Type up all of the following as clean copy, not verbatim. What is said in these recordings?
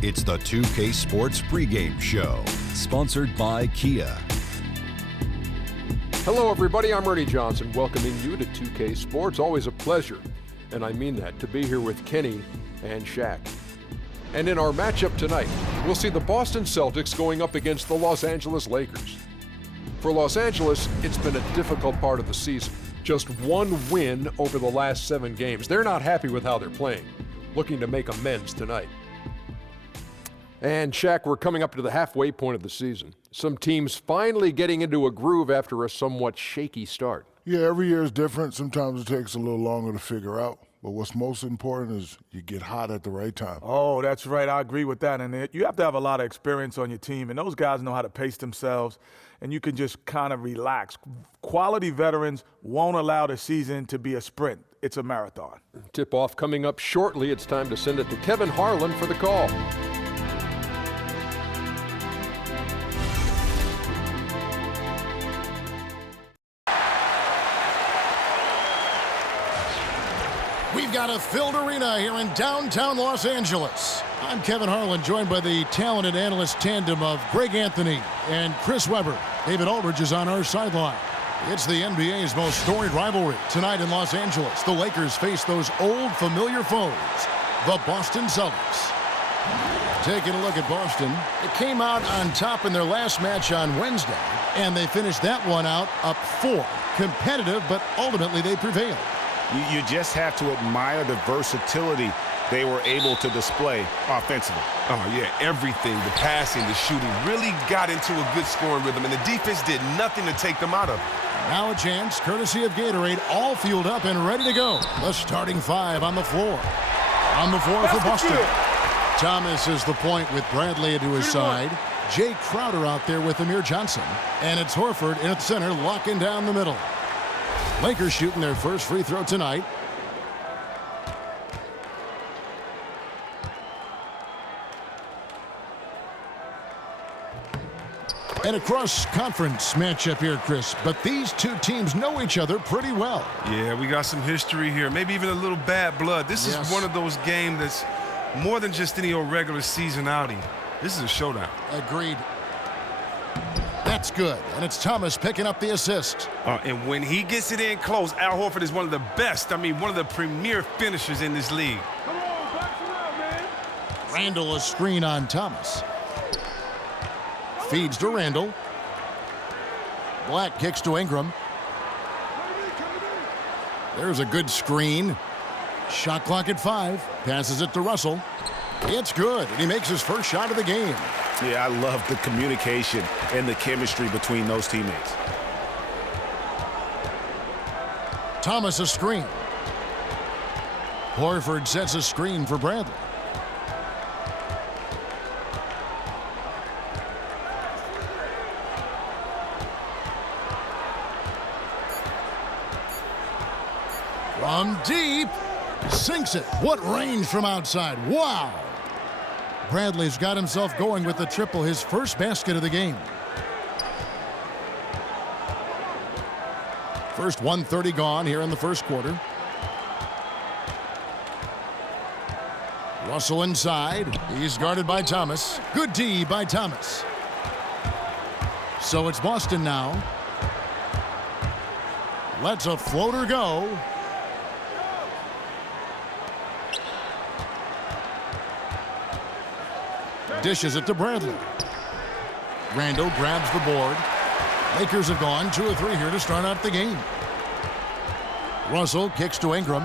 It's the 2K Sports pregame show, sponsored by Kia. Hello, everybody. I'm Ernie Johnson, welcoming you to 2K Sports. Always a pleasure, and I mean that, to be here with Kenny and Shaq. And in our matchup tonight, we'll see the Boston Celtics going up against the Los Angeles Lakers. For Los Angeles, it's been a difficult part of the season. Just one win over the last 7 games. They're not happy with how they're playing, looking to make amends tonight. And Shaq, we're coming up to the halfway point of the season. Some teams finally getting into a groove after a somewhat shaky start. Yeah, every year is different. Sometimes it takes a little longer to figure out. But what's most important is you get hot at the right time. Oh, that's right. I agree with that. And you have to have a lot of experience on your team. And those guys know how to pace themselves. And you can just kind of relax. Quality veterans won't allow the season to be a sprint. It's a marathon. Tip-off coming up shortly. It's time to send it to Kevin Harlan for the call. We've got a filled arena here in downtown Los Angeles. I'm Kevin Harlan, joined by the talented analyst tandem of Greg Anthony and Chris Webber. David Aldridge is on our sideline. It's the NBA's most storied rivalry. Tonight in Los Angeles, the Lakers face those old familiar foes, the Boston Celtics. Taking a look at Boston, it came out on top in their last match on Wednesday, and they finished that one out up 4. Competitive, but ultimately they prevailed. You just have to admire the versatility they were able to display offensively. Oh, yeah, everything, the passing, the shooting, really got into a good scoring rhythm, and the defense did nothing to take them out of it. Now a chance, courtesy of Gatorade, all fueled up and ready to go. The starting 5 on the floor. On the floor for Boston. Thomas is the point with Bradley into his side. Jay Crowder out there with Amir Johnson. And it's Horford in at center, locking down the middle. Lakers shooting their first free throw tonight. And a cross-conference matchup here, Chris. But these two teams know each other pretty well. Yeah, we got some history here, maybe even a little bad blood. This is one of those games that's more than just any old regular season outing. This is a showdown. Agreed. That's good, and it's Thomas picking up the assist. And when he gets it in close, Al Horford is one of the best, one of the premier finishers in this league. Come on, box him out, man. Randall a screen on Thomas. Feeds to Randall. Black kicks to Ingram. There's a good screen. Shot clock at 5. Passes it to Russell. It's good, and he makes his first shot of the game. Yeah, I love the communication and the chemistry between those teammates. Thomas a screen. Horford sets a screen for Bradley. From deep, sinks it. What range from outside. Wow. Bradley's got himself going with the triple, his first basket of the game. First 1:30 gone here in the first quarter. Russell inside. He's guarded by Thomas. Good D by Thomas. So it's Boston now. Lets a floater go. Dishes it to Bradley. Randall grabs the board. Lakers have gone 2 or 3 here to start out the game. Russell kicks to Ingram.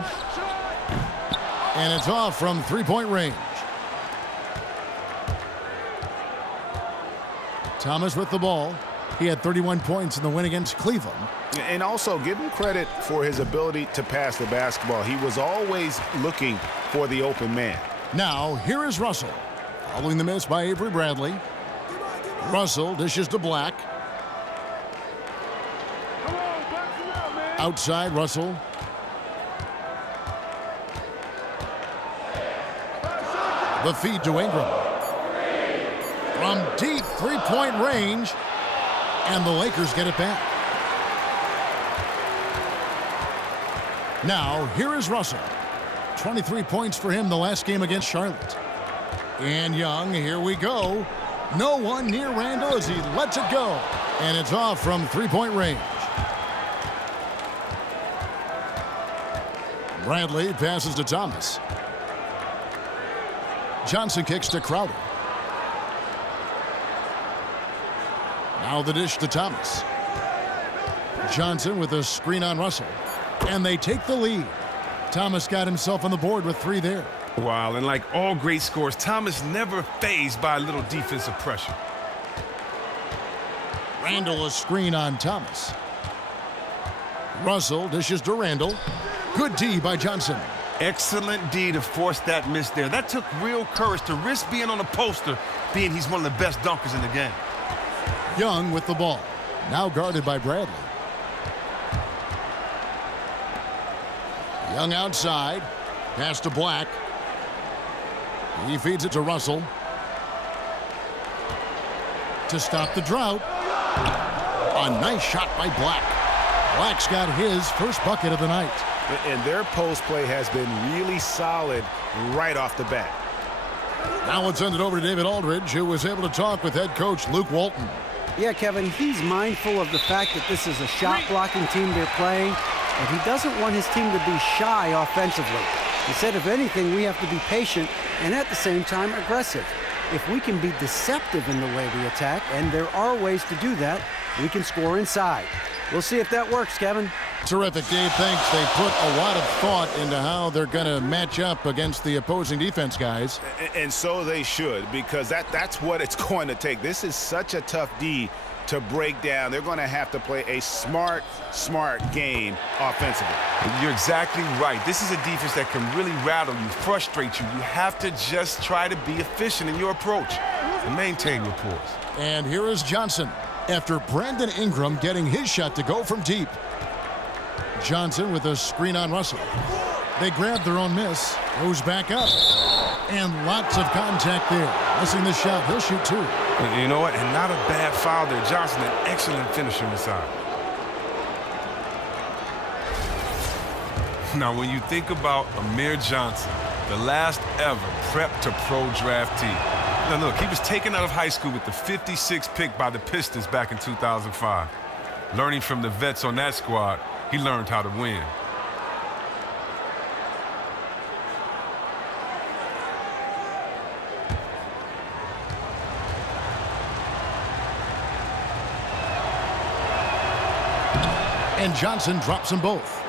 And it's off from 3-point range. Thomas with the ball. He had 31 points in the win against Cleveland. And also give him credit for his ability to pass the basketball. He was always looking for the open man. Now, here is Russell. Following the miss by Avery Bradley. Russell dishes to Black. Outside, Russell. The feed to Ingram. From deep 3-point range. And the Lakers get it back. Now, here is Russell. 23 points for him the last game against Charlotte. And Young, here we go. No one near Randall as he lets it go. And it's off from three-point range. Bradley passes to Thomas. Johnson kicks to Crowder. Now the dish to Thomas. Johnson with a screen on Russell. And they take the lead. Thomas got himself on the board with 3 there. Wow, and like all great scores, Thomas never fazed by a little defensive pressure. Randall a screen on Thomas. Russell dishes to Randall. Good D by Johnson. Excellent D to force that miss there. That took real courage to risk being on the poster, being he's one of the best dunkers in the game. Young with the ball. Now guarded by Bradley. Young outside. Pass to Black. He feeds it to Russell. To stop the drought. A nice shot by Black. Black's got his first bucket of the night. And their post play has been really solid right off the bat. Now let's send it over to David Aldridge, who was able to talk with head coach Luke Walton. Yeah, Kevin, he's mindful of the fact that this is a shot-blocking team they're playing, and he doesn't want his team to be shy offensively. He said, if anything, we have to be patient and at the same time aggressive. If we can be deceptive in the way we attack, and there are ways to do that, we can score inside. We'll see if that works, Kevin. Terrific, Dave. Thanks. They put a lot of thought into how they're going to match up against the opposing defense, guys. And so they should, because that's what it's going to take. This is such a tough D to break down. They're going to have to play a smart game offensively. You're exactly right. This is a defense that can really rattle you, frustrate you. You have to just try to be efficient in your approach and maintain your poise. And here is Johnson after Brandon Ingram getting his shot to go from deep. Johnson with a screen on Russell. They grab their own miss. Goes back up. And lots of contact there. Missing the shot. He'll shoot 2. You know what? And not a bad foul there. Johnson, an excellent finisher inside. Now, when you think about Amir Johnson, the last ever prep to pro draftee. Now, look, he was taken out of high school with the 56th pick by the Pistons back in 2005. Learning from the vets on that squad, he learned how to win. And Johnson drops them both.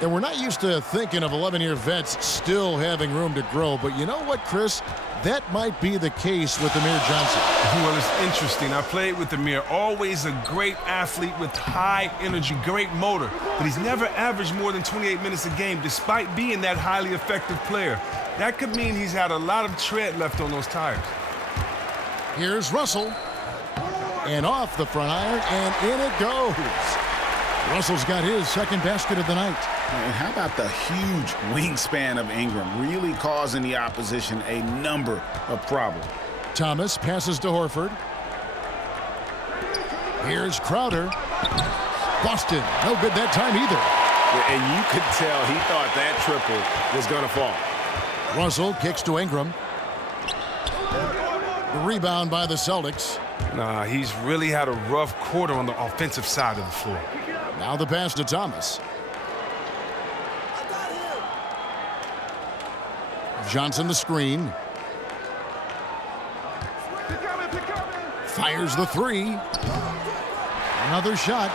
And we're not used to thinking of 11-year vets still having room to grow, but you know what, Chris? That might be the case with Amir Johnson. Well, it's interesting. I played with Amir, always a great athlete with high energy, great motor, but he's never averaged more than 28 minutes a game despite being that highly effective player. That could mean he's had a lot of tread left on those tires. Here's Russell. And off the front iron, and in it goes. Russell's got his second basket of the night. And how about the huge wingspan of Ingram, really causing the opposition a number of problems. Thomas passes to Horford. Here's Crowder. Boston, no good that time either. And you could tell he thought that triple was going to fall. Russell kicks to Ingram. The rebound by the Celtics. Nah, he's really had a rough quarter on the offensive side of the floor. Now the pass to Thomas. Johnson the screen. Fires the 3. Another shot,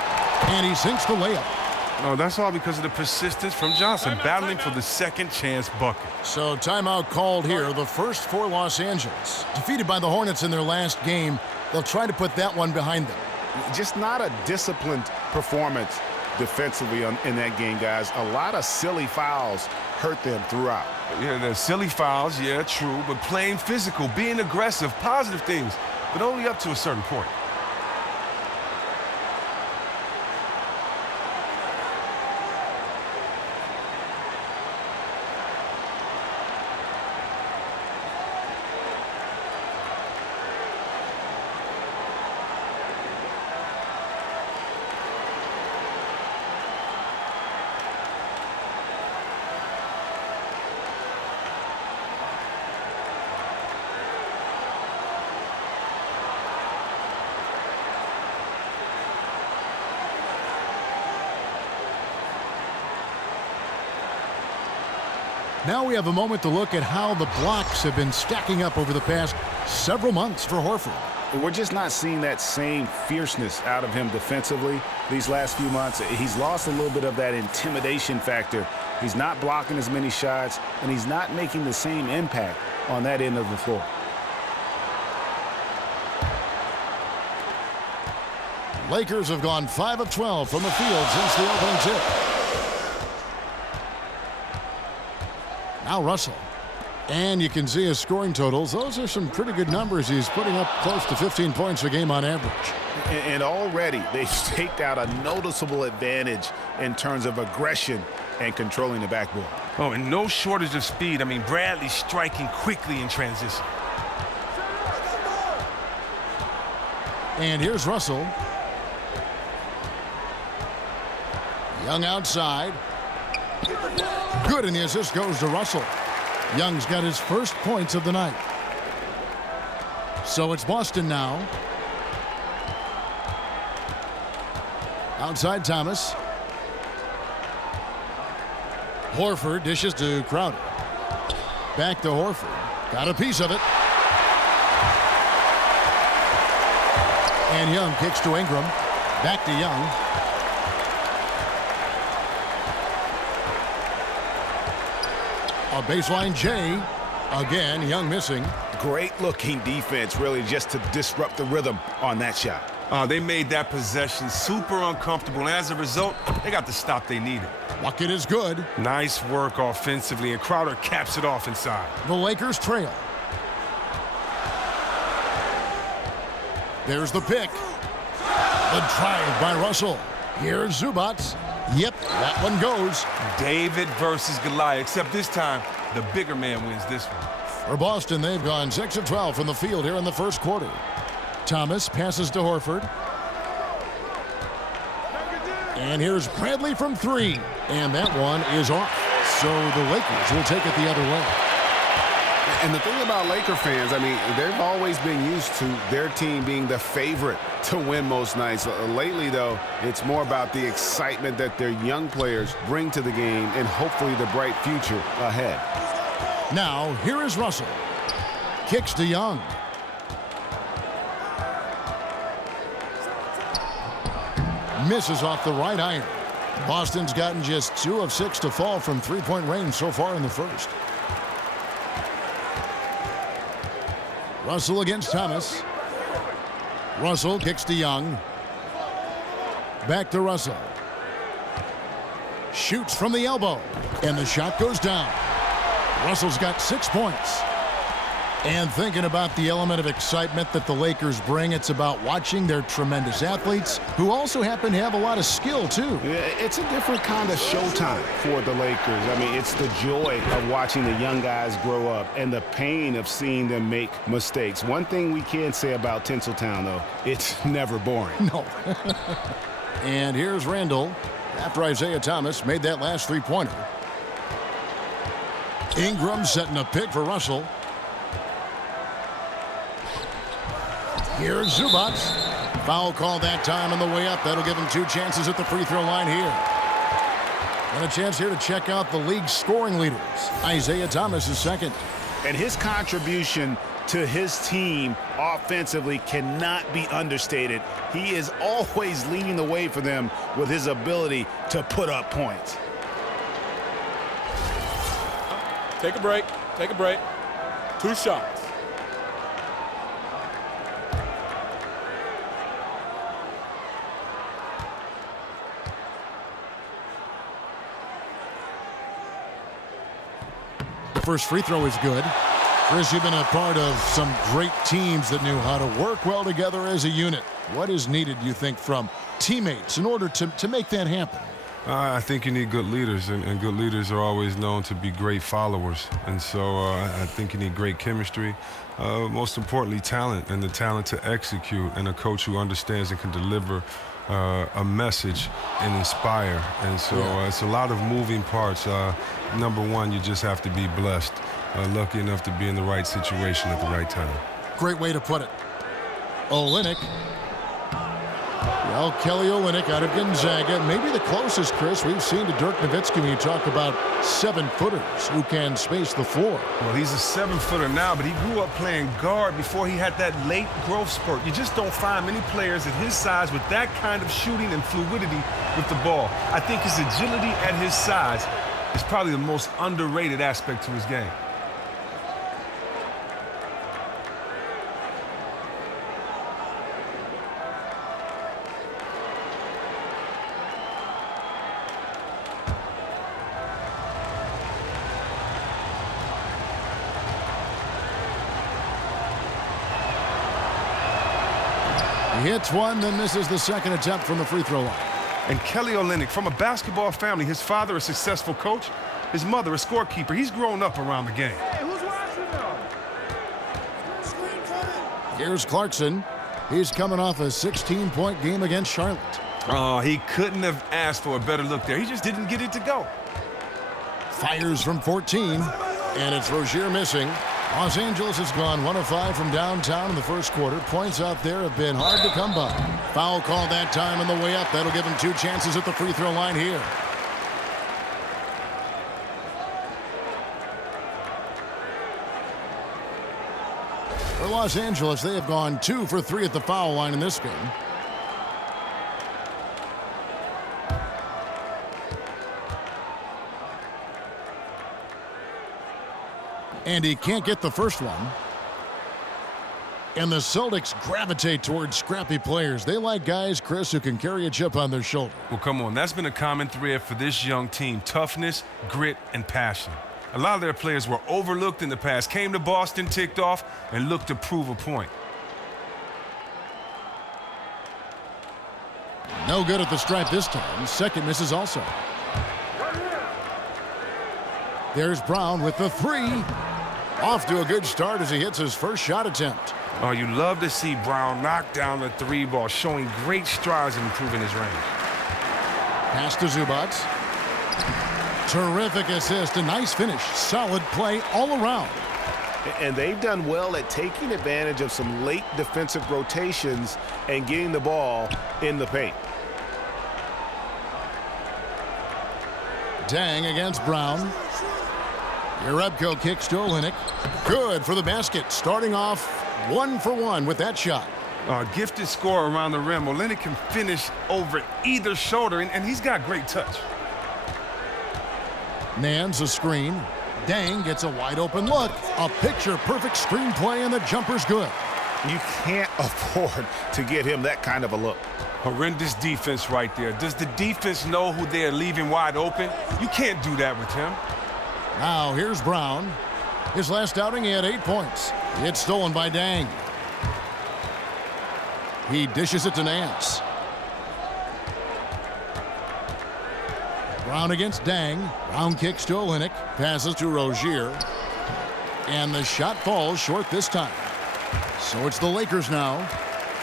and he sinks the layup. No, that's all because of the persistence from Johnson, battling for the second chance bucket. So timeout called here, the first for Los Angeles. Defeated by the Hornets in their last game, they'll try to put that one behind them. Just not a disciplined performance defensively in that game, guys. A lot of silly fouls hurt them throughout. Yeah, the silly fouls, yeah, true, but playing physical, being aggressive, positive things, but only up to a certain point. Now we have a moment to look at how the blocks have been stacking up over the past several months for Horford. We're just not seeing that same fierceness out of him defensively these last few months. He's lost a little bit of that intimidation factor. He's not blocking as many shots, and he's not making the same impact on that end of the floor. Lakers have gone 5 of 12 from the field since the opening tip. Now Russell. And you can see his scoring totals. Those are some pretty good numbers. He's putting up close to 15 points a game on average. And already they've staked out a noticeable advantage in terms of aggression and controlling the backboard. Oh, and no shortage of speed. I mean, Bradley striking quickly in transition. And here's Russell. Young outside. Good, and the assist goes to Russell. Young's got his first points of the night. So it's Boston now. Outside Thomas. Horford dishes to Crowder. Back to Horford. Got a piece of it. And Young kicks to Ingram. Back to Young. A baseline J. Again, Young missing. Great looking defense, really, just to disrupt the rhythm on that shot. They made that possession super uncomfortable, and as a result, they got the stop they needed. Bucket is good. Nice work offensively, and Crowder caps it off inside. The Lakers trail. There's the pick. The drive by Russell. Here's Zubats. Yep, that one goes. David versus Goliath, except this time, the bigger man wins this one. For Boston, they've gone 6 of 12 from the field here in the first quarter. Thomas passes to Horford. And here's Bradley from 3. And that one is off. So the Lakers will take it the other way. And the thing about Laker fans, I mean, they've always been used to their team being the favorite to win most nights. Lately, though, it's more about the excitement that their young players bring to the game and hopefully the bright future ahead. Now, here is Russell. Kicks to Young. Misses off the right iron. Boston's gotten just 2 of 6 to fall from three-point range so far in the first. Russell against Thomas. Russell kicks to Young. Back to Russell. Shoots from the elbow. And the shot goes down. Russell's got 6 points. And thinking about the element of excitement that the Lakers bring, it's about watching their tremendous athletes who also happen to have a lot of skill, too. Yeah, it's a different kind of showtime for the Lakers. I mean, it's the joy of watching the young guys grow up and the pain of seeing them make mistakes. One thing we can say about Tinseltown, though, it's never boring. No. And here's Randall after Isaiah Thomas made that last three-pointer. Ingram setting a pick for Russell. Here's Zubats. Foul call that time on the way up. That'll give him 2 chances at the free throw line here. And a chance here to check out the league's scoring leaders. Isaiah Thomas is second. And his contribution to his team offensively cannot be understated. He is always leading the way for them with his ability to put up points. Take a break. Take a break. 2 shots. First free throw is good. Chris, you've been a part of some great teams that knew how to work well together as a unit. What is needed, you think, from teammates in order to make that happen? I think you need good leaders, and good leaders are always known to be great followers. And so I think you need great chemistry. Most importantly, talent, and the talent to execute, and a coach who understands and can deliver a message and inspire. And so it's a lot of moving parts. Number one, you just have to be blessed, lucky enough to be in the right situation at the right time. Great way to put it. Olynyk Well, Kelly Olynyk out of Gonzaga. Maybe the closest, Chris, we've seen to Dirk Nowitzki when you talk about 7-footers who can space the floor. Well, he's a 7-footer now, but he grew up playing guard before he had that late growth spurt. You just don't find many players at his size with that kind of shooting and fluidity with the ball. I think his agility at his size is probably the most underrated aspect to his game. He hits one, then misses the second attempt from the free throw line. And Kelly Olynyk, from a basketball family, his father a successful coach, his mother a scorekeeper. He's grown up around the game. Hey, who's watching now? Here's Clarkson. He's coming off a 16-point game against Charlotte. Oh, he couldn't have asked for a better look there. He just didn't get it to go. Fires from 14, and it's Rozier missing. Los Angeles has gone 1 of 5 from downtown in the first quarter. Points out there have been hard to come by. Foul called that time on the way up. That'll give him 2 chances at the free throw line here. For Los Angeles, they have gone 2 for 3 at the foul line in this game. And he can't get the first one. And the Celtics gravitate towards scrappy players. They like guys, Chris, who can carry a chip on their shoulder. Well, come on. That's been a common thread for this young team. Toughness, grit, and passion. A lot of their players were overlooked in the past, came to Boston, ticked off, and looked to prove a point. No good at the stripe this time. Second misses also. There's Brown with the 3. Off to a good start as he hits his first shot attempt. Oh, you love to see Brown knock down the 3 ball, showing great strides in improving his range. Pass to Zubac. Terrific assist, a nice finish. Solid play all around. And they've done well at taking advantage of some late defensive rotations and getting the ball in the paint. Dang against Brown. Jerebko kicks to Olynyk. Good for the basket. Starting off 1 for 1 with that shot. Gifted scorer around the rim. Olynyk can finish over either shoulder, and he's got great touch. Nance a screen. Dang gets a wide open look. A picture-perfect screenplay, and the jumper's good. You can't afford to get him that kind of a look. Horrendous defense right there. Does the defense know who they're leaving wide open? You can't do that with him. Now here's Brown. His last outing, he had 8 points. It's stolen by Dang. He dishes it to Nance. Brown against Dang. Brown kicks to Olynyk. Passes to Rozier. And the shot falls short this time. So it's the Lakers now,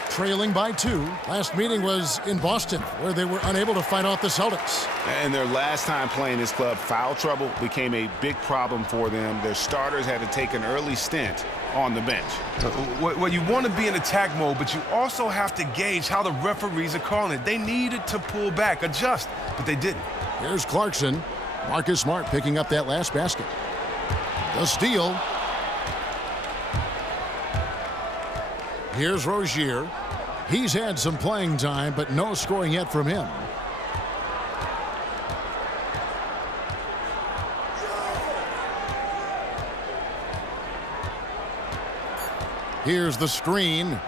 trailing by 2. Last meeting was in Boston, where they were unable to fight off the Celtics. And their last time playing this club, foul trouble became a big problem for them. Their starters had to take an early stint on the bench. Well, you want to be in attack mode, but you also have to gauge how the referees are calling it. They needed to pull back, adjust, but they didn't. Here's Clarkson. Marcus Smart picking up that last basket. The steal. Here's Rozier. He's had some playing time, but no scoring yet from him. Here's the screen.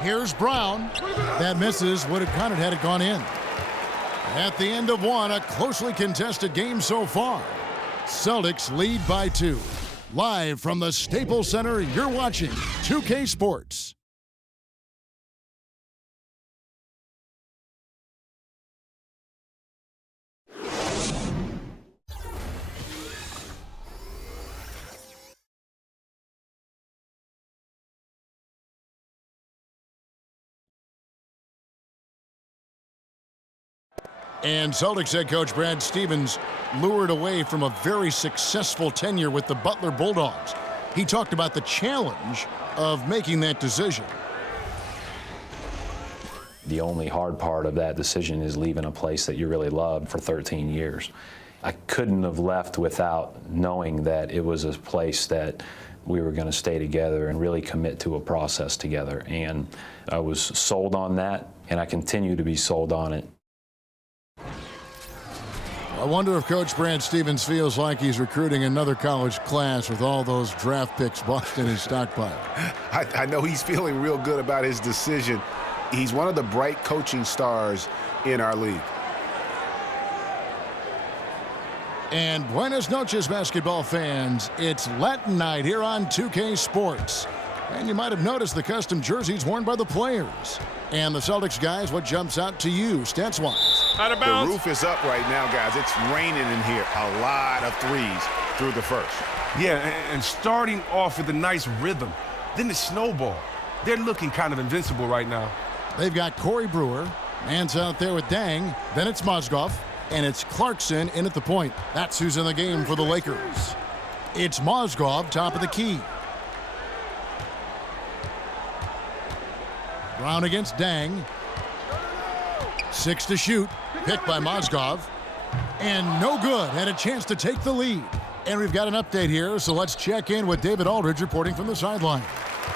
Here's Brown. That misses. Would have counted had it gone in. At the end of 1, a closely contested game so far. Celtics lead by 2. Live from the Staples Center, you're watching 2K Sports. And Celtics head coach Brad Stevens lured away from a very successful tenure with the Butler Bulldogs. He talked about the challenge of making that decision. The only hard part of that decision is leaving a place that you really loved for 13 years. I couldn't have left without knowing that it was a place that we were going to stay together and really commit to a process together. And I was sold on that, and I continue to be sold on it. I wonder if Coach Brad Stevens feels like he's recruiting another college class with all those draft picks Boston has stockpiled. I know he's feeling real good about his decision. He's one of the bright coaching stars in our league. And buenas noches, basketball fans. It's Latin night here on 2K Sports. And you might have noticed the custom jerseys worn by the players. And the Celtics guys, what jumps out to you, stats-wise? Out of bounds. The roof is up right now, guys. It's raining in here. A lot of threes through the first. Yeah, and starting off with a nice rhythm. Then the snowball. They're looking kind of invincible right now. They've got Corey Brewer. Man's out there with Dang. Then it's Mozgov. And it's Clarkson in at the point. That's who's in the game for the Lakers. It's Mozgov, top of the key. Brown against Dang. 6 to shoot. Picked by Mozgov. And no good. Had a chance to take the lead. And we've got an update here, so let's check in with David Aldridge reporting from the sideline.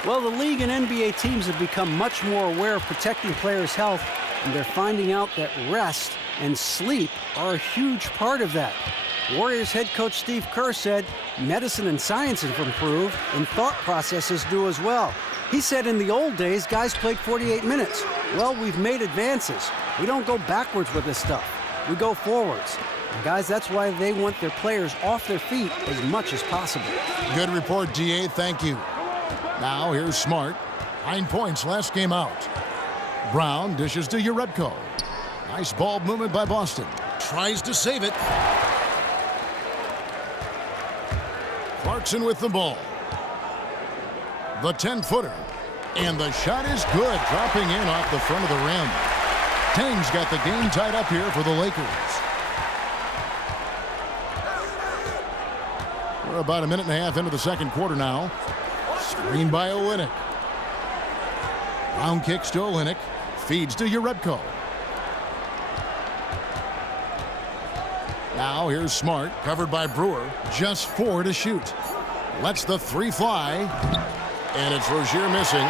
Well, the league and NBA teams have become much more aware of protecting players' health, and they're finding out that rest and sleep are a huge part of that. Warriors head coach Steve Kerr said medicine and science have improved, and thought processes do as well. He said in the old days, guys played 48 minutes. Well, we've made advances. We don't go backwards with this stuff. We go forwards. And guys, that's why they want their players off their feet as much as possible. Good report, DA. Thank you. Now here's Smart. 9 points last game out. Brown dishes to Urebko. Nice ball movement by Boston. Tries to save it. Clarkson with the ball. The 10-footer. And the shot is good, dropping in off the front of the rim. Tang's got the game tied up here for the Lakers. We're about a minute and a half into the second quarter now. Screen by Olynyk. Brown kicks to Olynyk. Feeds to Urebko. Now here's Smart, covered by Brewer. Just 4 to shoot. Lets the 3 fly. And it's Rozier missing.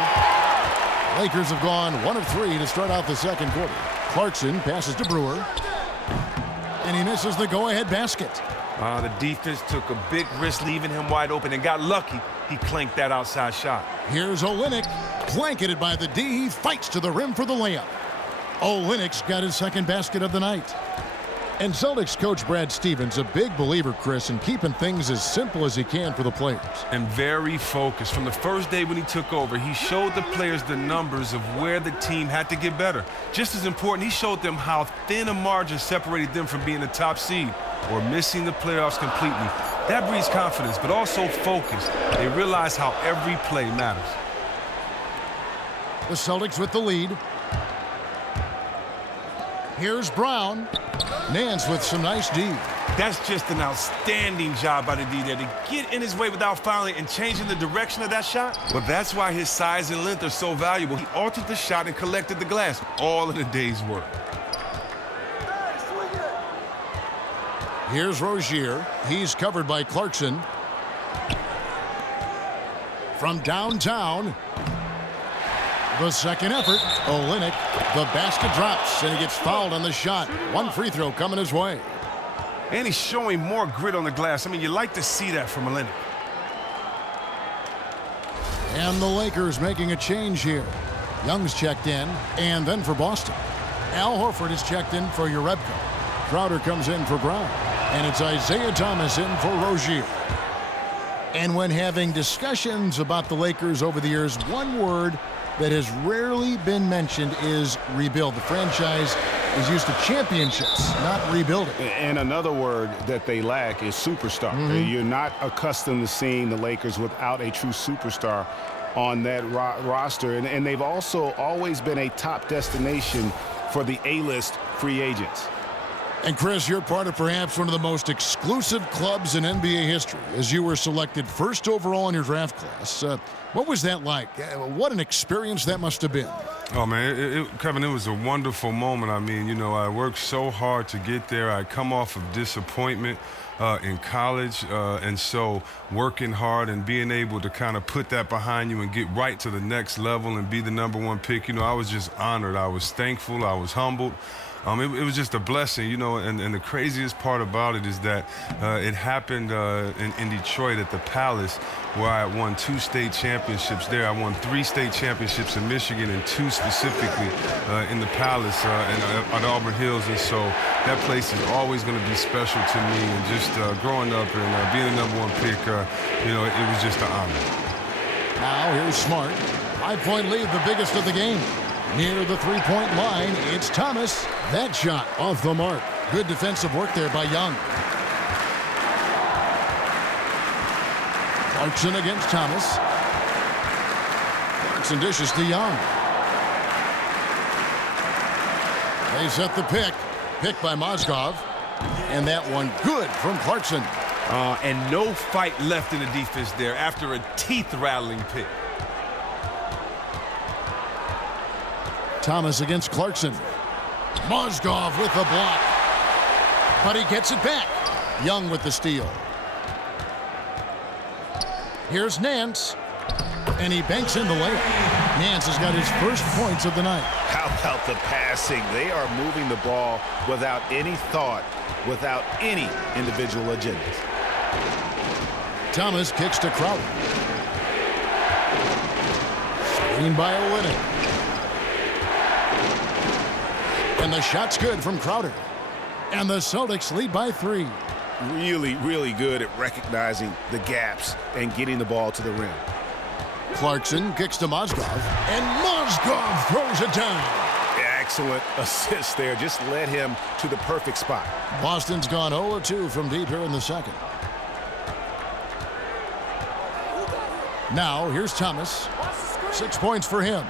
Lakers have gone 1 of 3 to start out the second quarter. Clarkson passes to Brewer. And he misses the go-ahead basket. The defense took a big risk leaving him wide open and got lucky. He clanked that outside shot. Here's Olynyk. Blanketed by the D. He fights to the rim for the layup. Olynyk's got his second basket of the night. And Celtics coach Brad Stevens, a big believer, Chris, in keeping things as simple as he can for the players. And very focused. From the first day when he took over, he showed the players the numbers of where the team had to get better. Just as important, he showed them how thin a margin separated them from being the top seed or missing the playoffs completely. That breeds confidence, but also focus. They realize how every play matters. The Celtics with the lead. Here's Brown. Nance with some nice D. That's just an outstanding job by the D there to get in his way without fouling and changing the direction of that shot. Well, that's why his size and length are so valuable. He altered the shot and collected the glass, all in a day's work. Here's Rozier. He's covered by Clarkson. From downtown, the second effort, Olynyk. The basket drops, and he gets fouled on the shot. 1 free throw coming his way. And he's showing more grit on the glass. I mean, you like to see that from Olynyk. And the Lakers making a change here. Young's checked in, and then for Boston. Al Horford is checked in for Urebko. Crowder comes in for Brown. And it's Isaiah Thomas in for Rozier. And when having discussions about the Lakers over the years, one word that has rarely been mentioned is rebuild. The franchise is used to championships, not rebuilding. And another word that they lack is superstar. You're not accustomed to seeing the Lakers without a true superstar on that roster. And they've also always been a top destination for the A-list free agents. And Chris, you're part of perhaps one of the most exclusive clubs in NBA history as you were selected first overall in your draft class. What was that like? What an experience that must have been. Oh, man, Kevin, it was a wonderful moment. I mean, you know, I worked so hard to get there. I come off of disappointment in college, and so working hard and being able to kind of put that behind you and get right to the next level and be the #1 pick, you know, I was just honored. I was thankful. I was humbled. It was just a blessing, you know, and the craziest part about it is that it happened in Detroit at the Palace, where I won 2 state championships there. I won 3 state championships in Michigan and 2 specifically in the Palace at Auburn Hills. And so that place is always going to be special to me. And just growing up and being the #1 pick, you know, it was just an honor. Now here's Smart. 5-point lead, the biggest of the game. Near the 3-point line, it's Thomas. That shot off the mark. Good defensive work there by Young. Clarkson against Thomas. Clarkson dishes to Young. They set the pick. Pick by Mozgov. And that one good from Clarkson. And no fight left in the defense there after a teeth-rattling pick. Thomas against Clarkson. Mozgov with the block. But he gets it back. Young with the steal. Here's Nance. And he banks in the layup. Nance has got his first points of the night. How about the passing? They are moving the ball without any thought, without any individual agendas. Thomas kicks to Crowder. Screen by Olynyk. And the shot's good from Crowder. And the Celtics lead by 3. Really, really good at recognizing the gaps and getting the ball to the rim. Clarkson kicks to Mozgov. And Mozgov throws it down. Excellent assist there. Just led him to the perfect spot. Boston's gone 0-2 from deep here in the second. Now, here's Thomas. 6 points for him.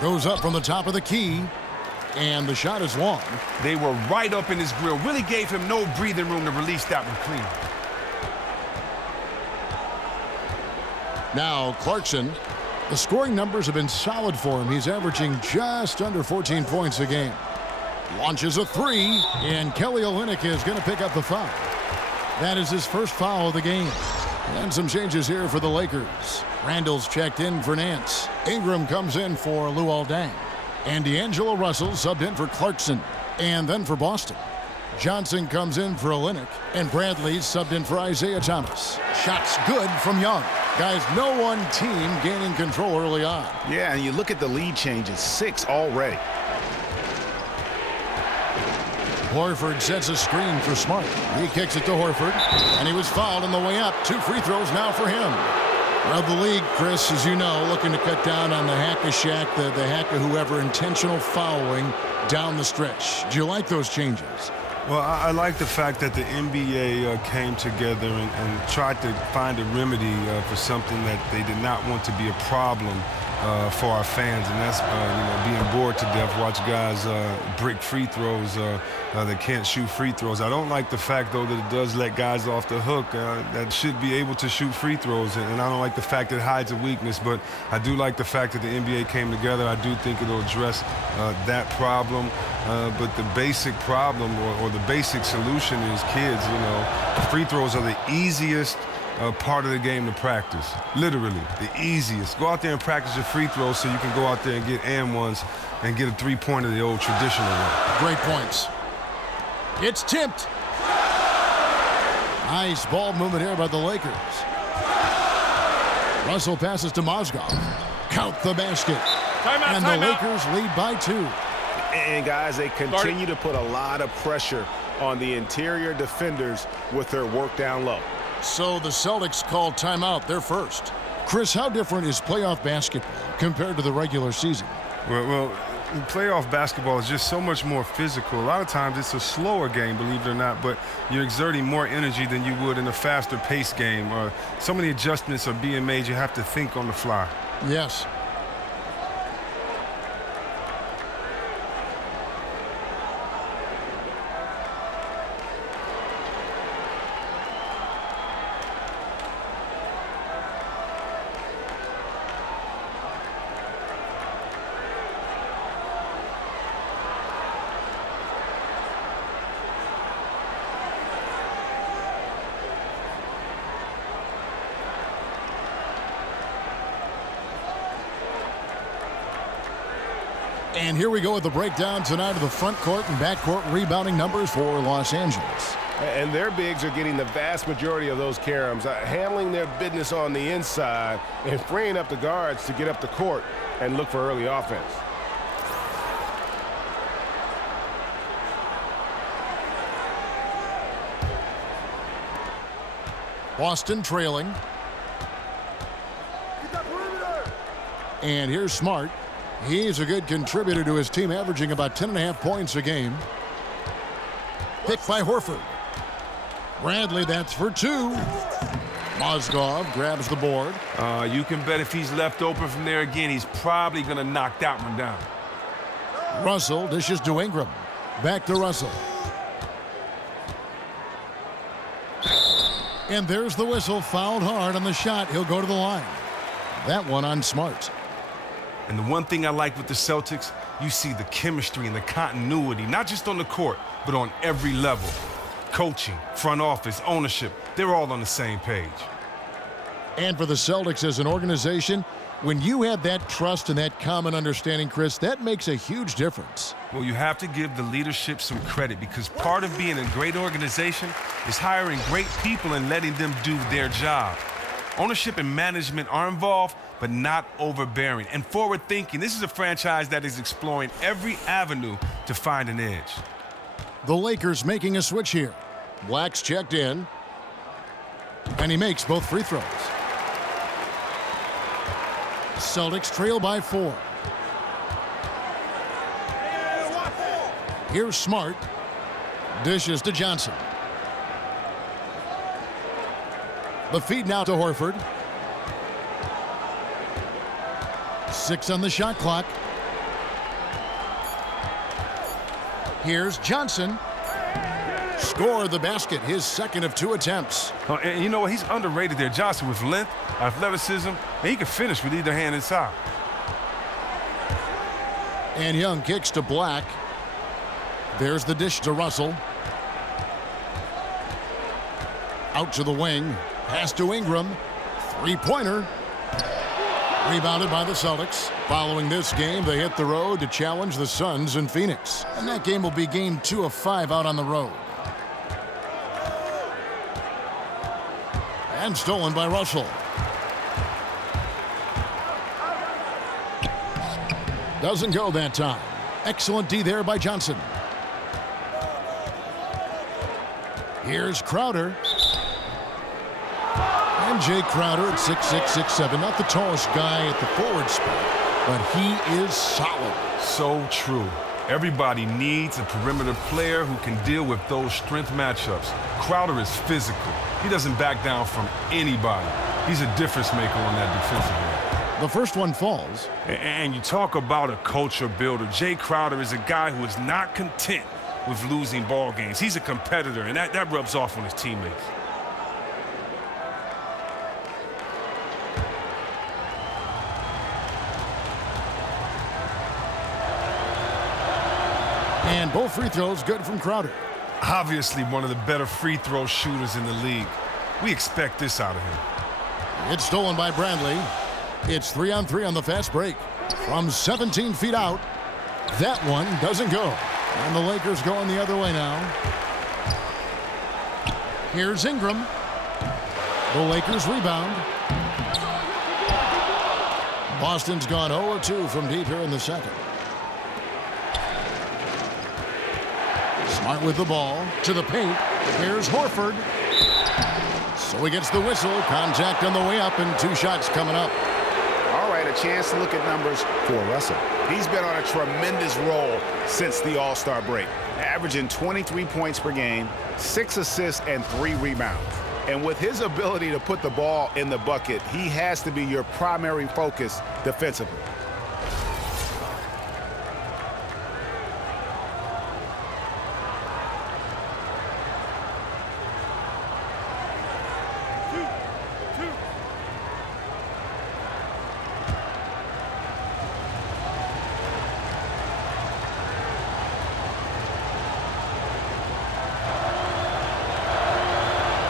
Goes up from the top of the key, and the shot is long. They were right up in his grill. Really gave him no breathing room to release that one clean. Now, Clarkson, the scoring numbers have been solid for him. He's averaging just under 14 points a game. Launches a 3, and Kelly Olynyk is going to pick up the foul. That is his first foul of the game. And some changes here for the Lakers. Randall's checked in for Nance. Ingram comes in for Luol Deng. And D'Angelo Russell subbed in for Clarkson. And then for Boston, Johnson comes in for Olynyk. And Bradley subbed in for Isaiah Thomas. Shots good from Young. Guys, no one team gaining control early on. Yeah, and you look at the lead changes. 6 already. Horford sets a screen for Smart. He kicks it to Horford, and he was fouled on the way up. 2 free throws now for him. Well, the league, Chris, as you know, looking to cut down on the hack-a-shack, the hack-a-whoever intentional fouling down the stretch. Do you like those changes? Well, I like the fact that the NBA came together and tried to find a remedy for something that they did not want to be a problem for our fans, and that's being bored to death. Watch guys brick free throws that can't shoot free throws. I don't like the fact, though, that it does let guys off the hook that should be able to shoot free throws, and I don't like the fact that it hides a weakness, but I do like the fact that the NBA came together. I do think it'll address that problem, but the basic problem or the basic solution is kids, free throws are the easiest part of the game to practice. Literally, the easiest. Go out there and practice your free throws so you can go out there and get and ones and get a three-pointer the old traditional way. Great points. It's tipped. Nice ball movement here by the Lakers. Russell passes to Mozgov. Count the basket. Timeout, and the Lakers lead by 2. And, guys, they continue to put a lot of pressure on the interior defenders with their work down low. So the Celtics call timeout. They're first. Chris, how different is playoff basketball compared to the regular season? Well, playoff basketball is just so much more physical. A lot of times it's a slower game, believe it or not, but you're exerting more energy than you would in a faster paced game. So many adjustments are being made, you have to think on the fly. Yes. And here we go with the breakdown tonight of the front court and back court rebounding numbers for Los Angeles. And their bigs are getting the vast majority of those caroms, handling their business on the inside and freeing up the guards to get up the court and look for early offense. Boston trailing. And here's Smart. He's a good contributor to his team, averaging about 10.5 points a game. Picked by Horford. Bradley, that's for two. Mozgov grabs the board. You can bet if he's left open from there again, he's probably going to knock that one down. Russell dishes to Ingram. Back to Russell. And there's the whistle. Fouled hard on the shot. He'll go to the line. That one on Smart. And the one thing I like with the Celtics, you see the chemistry and the continuity, not just on the court, but on every level. Coaching, front office, ownership, they're all on the same page. And for the Celtics as an organization, when you have that trust and that common understanding, Chris, that makes a huge difference. Well, you have to give the leadership some credit because part of being a great organization is hiring great people and letting them do their job. Ownership and management are involved, but not overbearing. And forward-thinking, this is a franchise that is exploring every avenue to find an edge. The Lakers making a switch here. Black's checked in. And he makes both free throws. Celtics trail by 4. Here's Smart. Dishes to Johnson. The feed now to Horford. 6 on the shot clock. Here's Johnson. Score the basket, his second of 2 attempts. And you know what? He's underrated there. Johnson with length, athleticism, and he can finish with either hand inside. And Young kicks to Black. There's the dish to Russell. Out to the wing. Pass to Ingram. Three-pointer. Rebounded by the Celtics. Following this game, they hit the road to challenge the Suns in Phoenix. And that game will be game 2 of 5 out on the road. And stolen by Russell. Doesn't go that time. Excellent D there by Johnson. Here's Crowder. And Jay Crowder at 6'6", 6'7", not the tallest guy at the forward spot, but he is solid. So true. Everybody needs a perimeter player who can deal with those strength matchups. Crowder is physical. He doesn't back down from anybody. He's a difference maker on that defensive end. The first one falls. And you talk about a culture builder. Jay Crowder is a guy who is not content with losing ball games. He's a competitor, and that rubs off on his teammates. And both free throws good from Crowder. Obviously one of the better free throw shooters in the league. We expect this out of him. It's stolen by Bradley. It's 3-on-3 on the fast break. From 17 feet out. That one doesn't go. And the Lakers going the other way now. Here's Ingram. The Lakers rebound. Boston's gone 0-2 from deep here in the second. Smart with the ball to the paint. Here's Horford. So he gets the whistle. Contact on the way up and 2 shots coming up. All right, a chance to look at numbers for Russell. He's been on a tremendous roll since the All-Star break, averaging 23 points per game, 6 assists, and 3 rebounds. And with his ability to put the ball in the bucket, he has to be your primary focus defensively.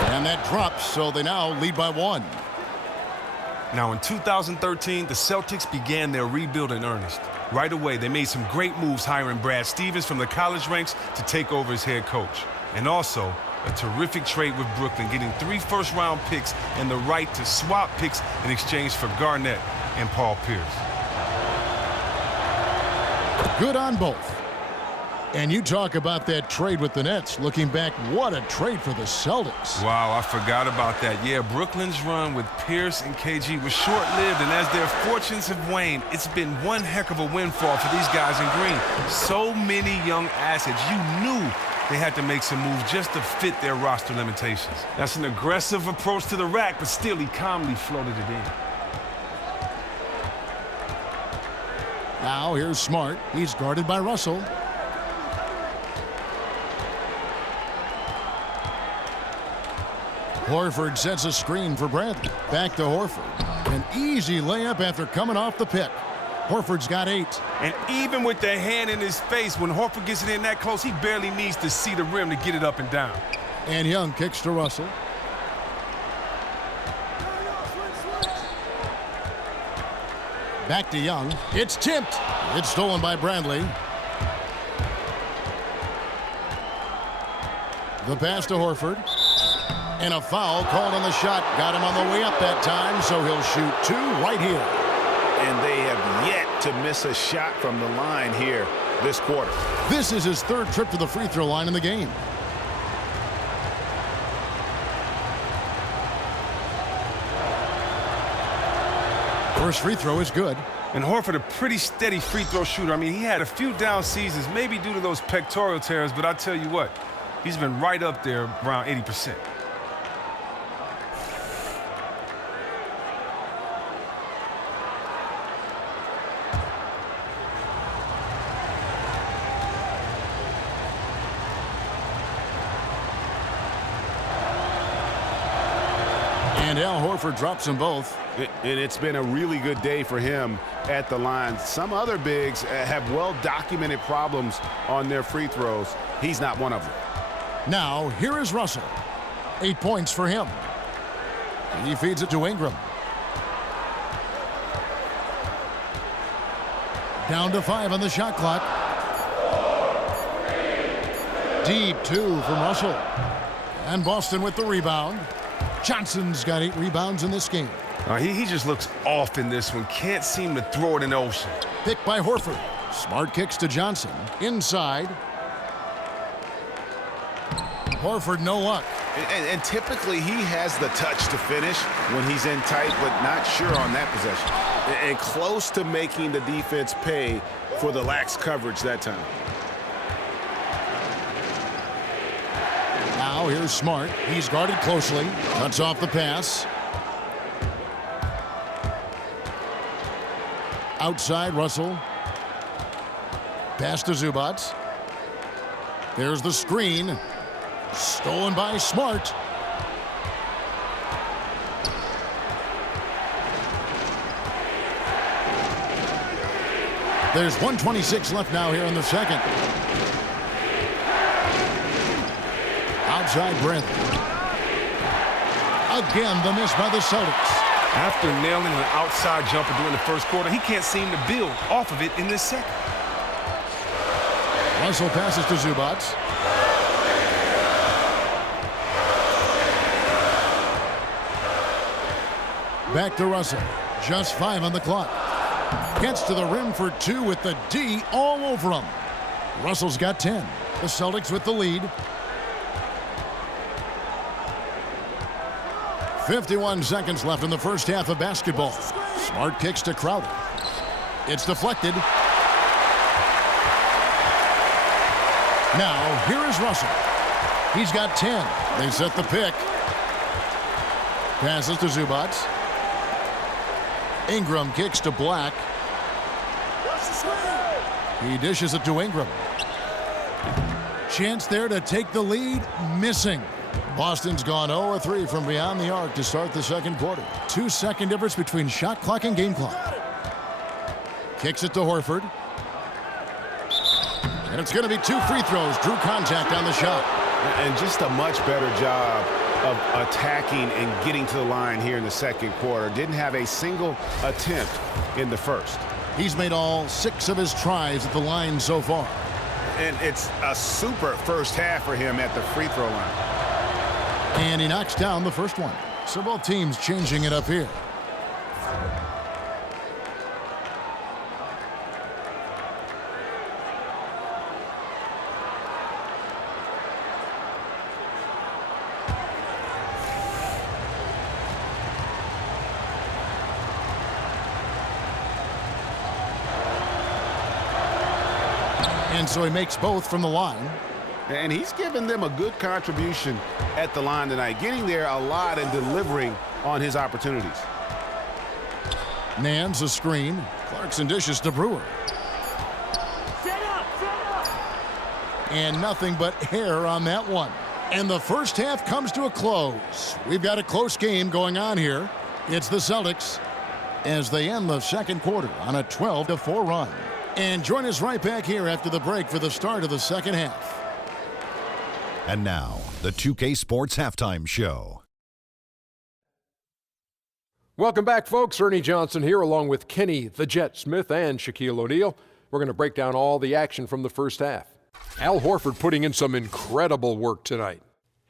And that drops, so they now lead by 1. Now in 2013, the Celtics began their rebuild in earnest. Right away, they made some great moves hiring Brad Stevens from the college ranks to take over as head coach. And also, a terrific trade with Brooklyn, getting 3 first-round picks and the right to swap picks in exchange for Garnett and Paul Pierce. Good on both. And you talk about that trade with the Nets. Looking back, what a trade for the Celtics. Wow, I forgot about that. Yeah, Brooklyn's run with Pierce and KG was short-lived, and as their fortunes have waned, it's been one heck of a windfall for these guys in green. So many young assets. You knew they had to make some moves just to fit their roster limitations. That's an aggressive approach to the rack, but still he calmly floated it in. Now here's Smart. He's guarded by Russell. Horford sets a screen for Bradley. Back to Horford. An easy layup after coming off the pick. Horford's got 8. And even with the hand in his face, when Horford gets it in that close, he barely needs to see the rim to get it up and down. And Young kicks to Russell. Back to Young. It's tipped. It's stolen by Bradley. The pass to Horford. And a foul called on the shot. Got him on the way up that time, so he'll shoot 2 right here. And they have yet to miss a shot from the line here this quarter. This is his 3rd trip to the free throw line in the game. First free throw is good. And Horford, a pretty steady free throw shooter. I mean, he had a few down seasons, maybe due to those pectoral tears, but I tell you what, he's been right up there around 80%. And Al Horford drops them both. And it's been a really good day for him at the line. Some other bigs have well-documented problems on their free throws. He's not one of them. Now, here is Russell. 8 points for him. He feeds it to Ingram. Down to 5 on the shot clock. Deep 2 from Russell. And Boston with the rebound. Johnson's got 8 rebounds in this game. He just looks off in this one. Can't seem to throw it in the ocean. Picked by Horford. Smart kicks to Johnson. Inside. Horford, no luck. And typically he has the touch to finish when he's in tight, but not sure on that possession. And close to making the defense pay for the lax coverage that time. Now here's Smart. He's guarded closely. Cuts off the pass. Outside Russell. Pass to Zubac. There's the screen. Stolen by Smart. There's 1:26 left now here in the second. Outside Brent. Again, the miss by the Celtics. After nailing an outside jumper during the first quarter, he can't seem to build off of it in this second. Russell passes to Zubac. Back to Russell. Just 5 on the clock. Gets to the rim for 2 with the D all over him. Russell's got 10. The Celtics with the lead. 51 seconds left in the first half of basketball. Smart kicks to Crowder. It's deflected. Now, here is Russell. He's got 10. They set the pick. Passes to Zubac. Ingram kicks to Black. He dishes it to Ingram. Chance there to take the lead. Missing. Boston's gone 0-3 from beyond the arc to start the second quarter. 2-second difference between shot clock and game clock. Kicks it to Horford. And it's going to be 2 free throws. Drew contact on the shot. And just a much better job of attacking and getting to the line here in the second quarter. Didn't have a single attempt in the first. He's made all 6 of his tries at the line so far. And it's a super first half for him at the free throw line. And he knocks down the first one. So both teams changing it up here. And so he makes both from the line. And he's given them a good contribution at the line tonight, getting there a lot and delivering on his opportunities. Nance a screen. Clarkson dishes to Brewer. And nothing but hair on that one. And the first half comes to a close. We've got a close game going on here. It's the Celtics as they end the second quarter on a 12-4 run. And join us right back here after the break for the start of the second half. And now, the 2K Sports Halftime Show. Welcome back, folks. Ernie Johnson here along with Kenny the Jet Smith and Shaquille O'Neal. We're going to break down all the action from the first half. Al Horford putting in some incredible work tonight.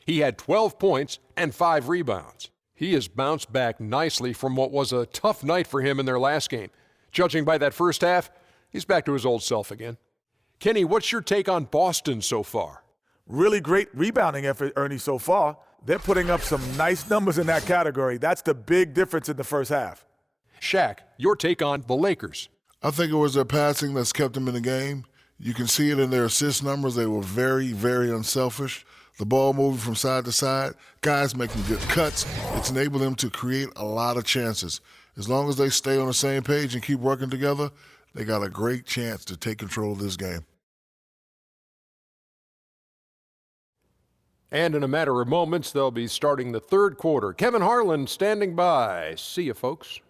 He had 12 points and 5 rebounds. He has bounced back nicely from what was a tough night for him in their last game. Judging by that first half, he's back to his old self again. Kenny, what's your take on Boston so far? Really great rebounding effort, Ernie, so far. They're putting up some nice numbers in that category. That's the big difference in the first half. Shaq, your take on the Lakers? I think it was their passing that's kept them in the game. You can see it in their assist numbers. They were very, very unselfish. The ball moving from side to side, guys making good cuts. It's enabled them to create a lot of chances. As long as they stay on the same page and keep working together, they got a great chance to take control of this game. And in a matter of moments, they'll be starting the third quarter. Kevin Harlan standing by. See you, folks.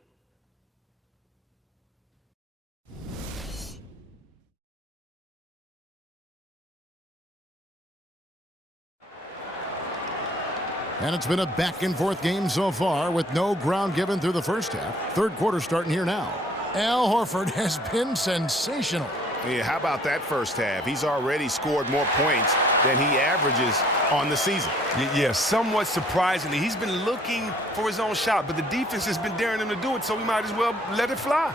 And it's been a back-and-forth game so far with no ground given through the first half. Third quarter starting here now. Al Horford has been sensational. Yeah, how about that first half? He's already scored more points than he averages on the season. Yeah, somewhat surprisingly. He's been looking for his own shot, but the defense has been daring him to do it, so we might as well let it fly.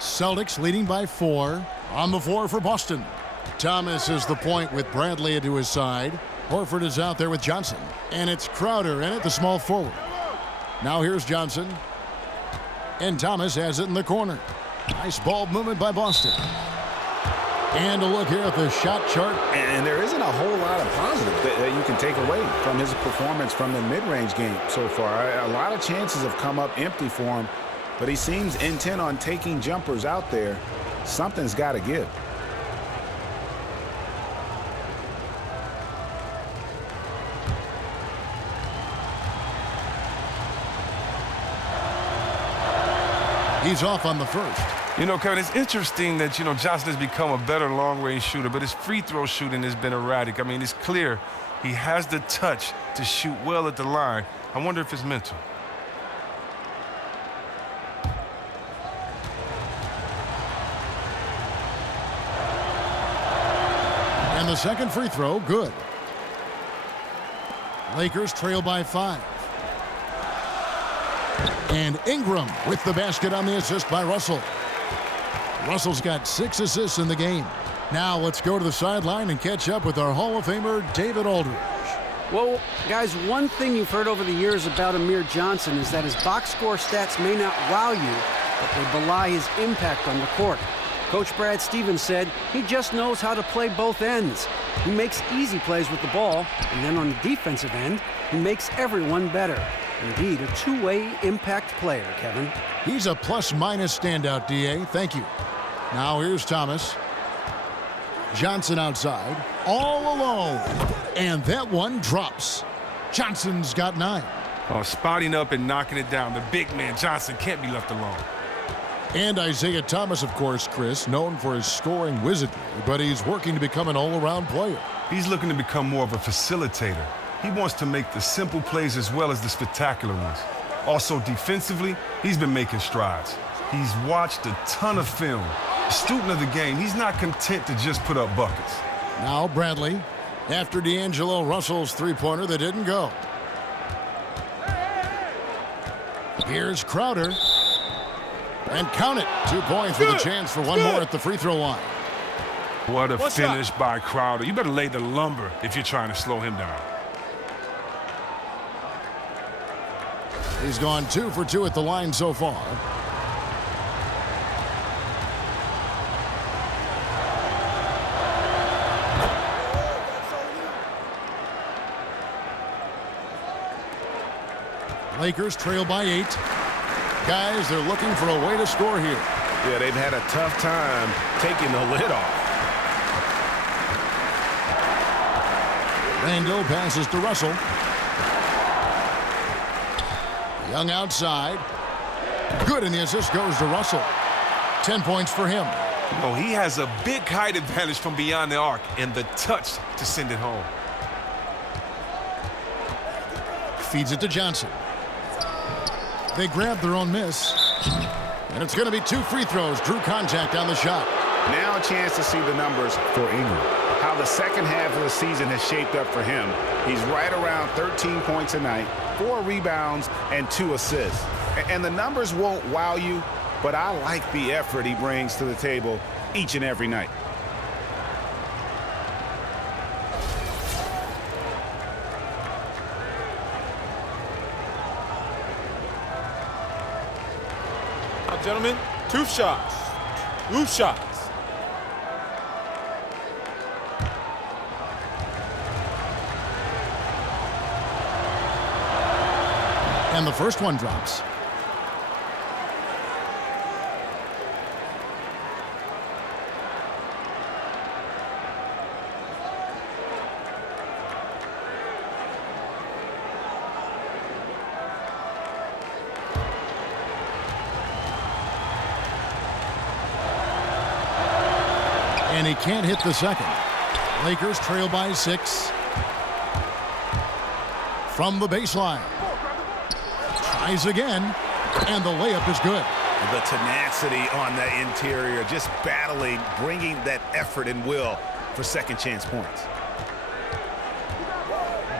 Celtics leading by 4 on the floor for Boston. Thomas is the point with Bradley to his side. Horford is out there with Johnson. And it's Crowder in at the small forward. Now here's Johnson. And Thomas has it in the corner. Nice ball movement by Boston. And a look here at the shot chart. And there isn't a whole lot of positive that you can take away from his performance from the mid-range game so far. A lot of chances have come up empty for him, but he seems intent on taking jumpers out there. Something's got to give. He's off on the first. You know, Kevin, it's interesting that, Johnson has become a better long-range shooter, but his free throw shooting has been erratic. I mean, it's clear he has the touch to shoot well at the line. I wonder if it's mental. And the second free throw, good. Lakers trail by 5. And Ingram with the basket on the assist by Russell. Russell's got 6 assists in the game. Now let's go to the sideline and catch up with our Hall of Famer, David Aldridge. Well, guys, one thing you've heard over the years about Amir Johnson is that his box score stats may not wow you, but they belie his impact on the court. Coach Brad Stevens said he just knows how to play both ends. He makes easy plays with the ball, and then on the defensive end, he makes everyone better. Indeed, a two-way impact player, Kevin. He's a plus-minus standout, D.A. Thank you. Now here's Thomas. Johnson outside, all alone. And that one drops. Johnson's got 9. Oh, spotting up and knocking it down. The big man, Johnson, can't be left alone. And Isaiah Thomas, of course, Chris, known for his scoring wizardry, but he's working to become an all-around player. He's looking to become more of a facilitator. He wants to make the simple plays as well as the spectacular ones. Also, defensively, he's been making strides. He's watched a ton of film. A student of the game, he's not content to just put up buckets. Now Bradley, after D'Angelo Russell's three-pointer that didn't go. Here's Crowder. And count it. 2 points with a chance for one more at the free throw line. What a finish by Crowder. You better lay the lumber if you're trying to slow him down. He's gone 2 for 2 at the line so far. Lakers trail by 8. Guys, they're looking for a way to score here. Yeah, they've had a tough time taking the lid off. Randall passes to Russell. Young outside. Good, and the assist goes to Russell. 10 points for him. Oh, he has a big height advantage from beyond the arc and the touch to send it home. Feeds it to Johnson. They grab their own miss. And it's going to be 2 free throws. Drew contact on the shot. Now a chance to see the numbers for Ingram. How the second half of the season has shaped up for him. He's right around 13 points a night, 4 rebounds, and 2 assists. And the numbers won't wow you, but I like the effort he brings to the table each and every night. Now, gentlemen, 2 shots. 2 shots. And the first one drops. And he can't hit the second. Lakers trail by 6. From the baseline. Tries again, and the layup is good. The tenacity on the interior, just battling, bringing that effort and will for second chance points.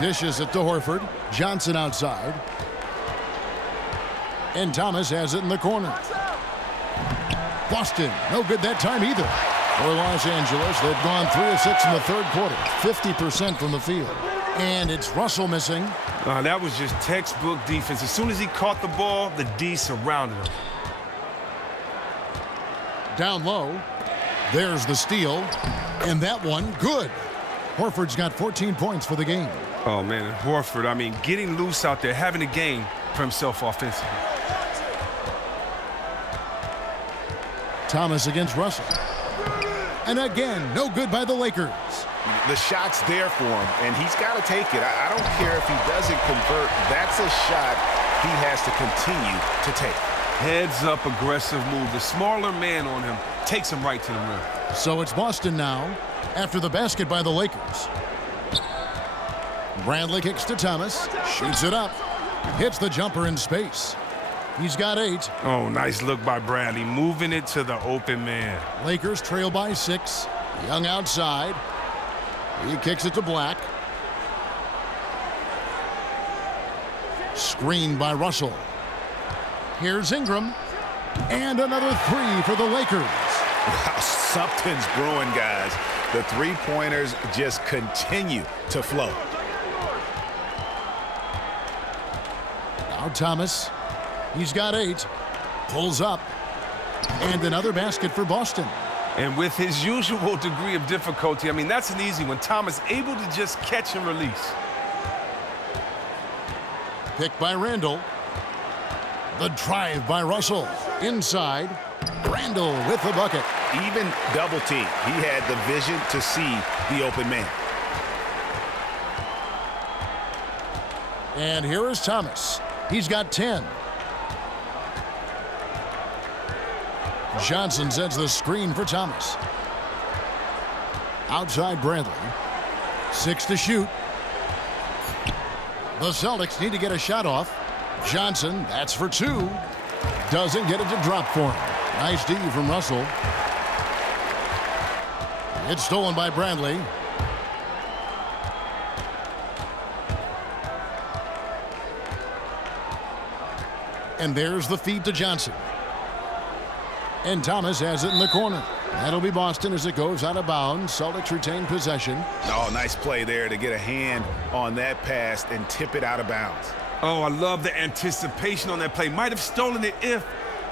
Dishes it to Horford. Johnson outside. And Thomas has it in the corner. Boston, no good that time either. For Los Angeles, they've gone 3 of 6 in the third quarter, 50% from the field. And it's Russell missing. That was just textbook defense. As soon as he caught the ball, the D surrounded him. Down low. There's the steal. And that one, good. Horford's got 14 points for the game. Oh, man, and Horford, I mean, getting loose out there, having a game for himself offensively. Thomas against Russell. And again, no good by the Lakers. The shot's there for him, and he's got to take it. I don't care if he doesn't convert. That's a shot he has to continue to take. Heads-up aggressive move. The smaller man on him takes him right to the rim. So it's Boston now after the basket by the Lakers. Bradley kicks to Thomas. Shoots it up. Hits the jumper in space. He's got 8. Oh, nice look by Bradley, moving it to the open man. Lakers trail by 6. Young outside. He kicks it to Black. Screened by Russell. Here's Ingram. And another 3 for the Lakers. Wow, something's brewing, guys. The three-pointers just continue to flow. Now Thomas. He's got 8. Pulls up. And another basket for Boston. And with his usual degree of difficulty, I mean, that's an easy one. Thomas able to just catch and release. Picked by Randall. The drive by Russell. Inside. Randall with the bucket. Even double team, he had the vision to see the open man. And here is Thomas. He's got 10. Johnson sends the screen for Thomas. Outside Bradley. 6 to shoot. The Celtics need to get a shot off. Johnson, that's for 2. Doesn't get it to drop for him. Nice D from Russell. It's stolen by Bradley. And there's the feed to Johnson. And Thomas has it in the corner. That'll be Boston as it goes out of bounds. Celtics retain possession. Oh, nice play there to get a hand on that pass and tip it out of bounds. Oh, I love the anticipation on that play. Might have stolen it if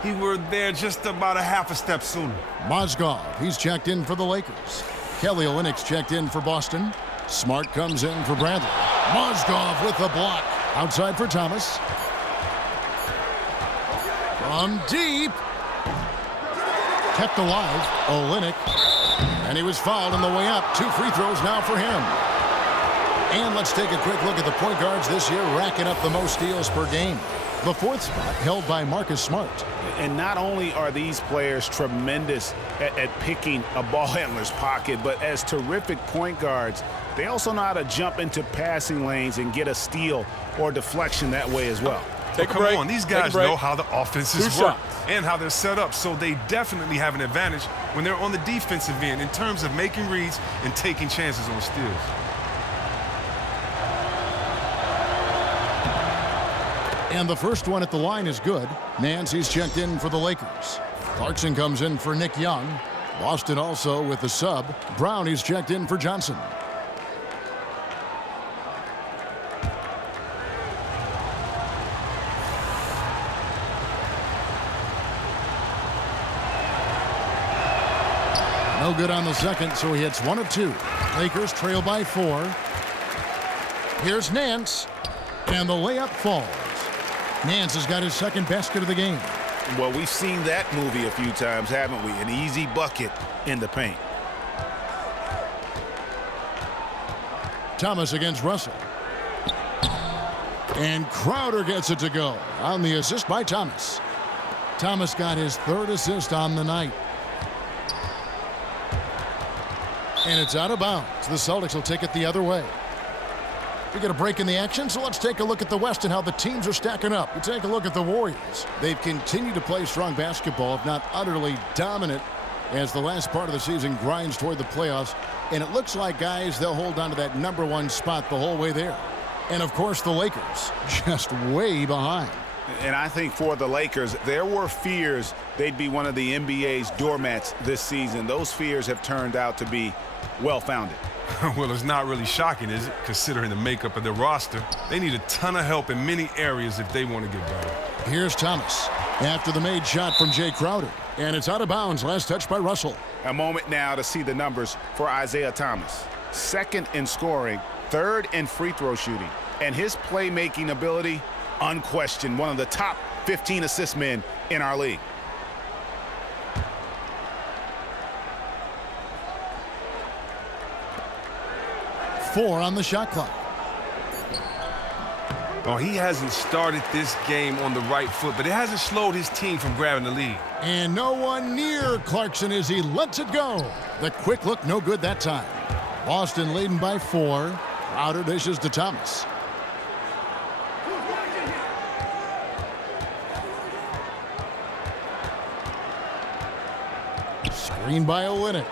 he were there just about a half a step sooner. Mozgov, he's checked in for the Lakers. Kelly Olynyk's checked in for Boston. Smart comes in for Bradley. Mozgov with the block. Outside for Thomas. From deep. Kept alive, Olynyk. And he was fouled on the way up. 2 free throws now for him. And let's take a quick look at the point guards this year, racking up the most steals per game. The 4th spot held by Marcus Smart. And not only are these players tremendous at picking a ball handler's pocket, but as terrific point guards, they also know how to jump into passing lanes and get a steal or deflection that way as well. Come on, these guys know how the offenses work and how they're set up, so they definitely have an advantage when they're on the defensive end in terms of making reads and taking chances on steals. And the first one at the line is good. Nancy's checked in for the Lakers. Clarkson comes in for Nick Young. Boston also with the sub. Brownie's checked in for Johnson. No good on the second, so he hits 1 of 2. Lakers trail by 4. Here's Nance. And the layup falls. Nance has got his second basket of the game. Well, we've seen that movie a few times, haven't we? An easy bucket in the paint. Thomas against Russell. And Crowder gets it to go on the assist by Thomas. Thomas got his 3rd assist on the night. And it's out of bounds. The Celtics will take it the other way. We get a break in the action, so let's take a look at the West and how the teams are stacking up. We take a look at the Warriors. They've continued to play strong basketball, if not utterly dominant, as the last part of the season grinds toward the playoffs. And it looks like, guys, they'll hold on to that #1 spot the whole way there. And, of course, the Lakers just way behind. And I think for the Lakers, there were fears they'd be one of the NBA's doormats this season. Those fears have turned out to be well-founded. Well, it's not really shocking, is it, considering the makeup of their roster? They need a ton of help in many areas if they want to get better. Here's Thomas after the made shot from Jay Crowder. And it's out of bounds. Last touch by Russell. A moment now to see the numbers for Isaiah Thomas. 2nd in scoring, 3rd in free throw shooting. And his playmaking ability, unquestioned, one of the top 15 assist men in our league. Four on the shot clock. Oh, he hasn't started this game on the right foot, but it hasn't slowed his team from grabbing the lead. And no one near Clarkson as he lets it go. The quick look, no good that time. Boston leading by 4. Crowder dishes to Thomas. Screen by Olynyk.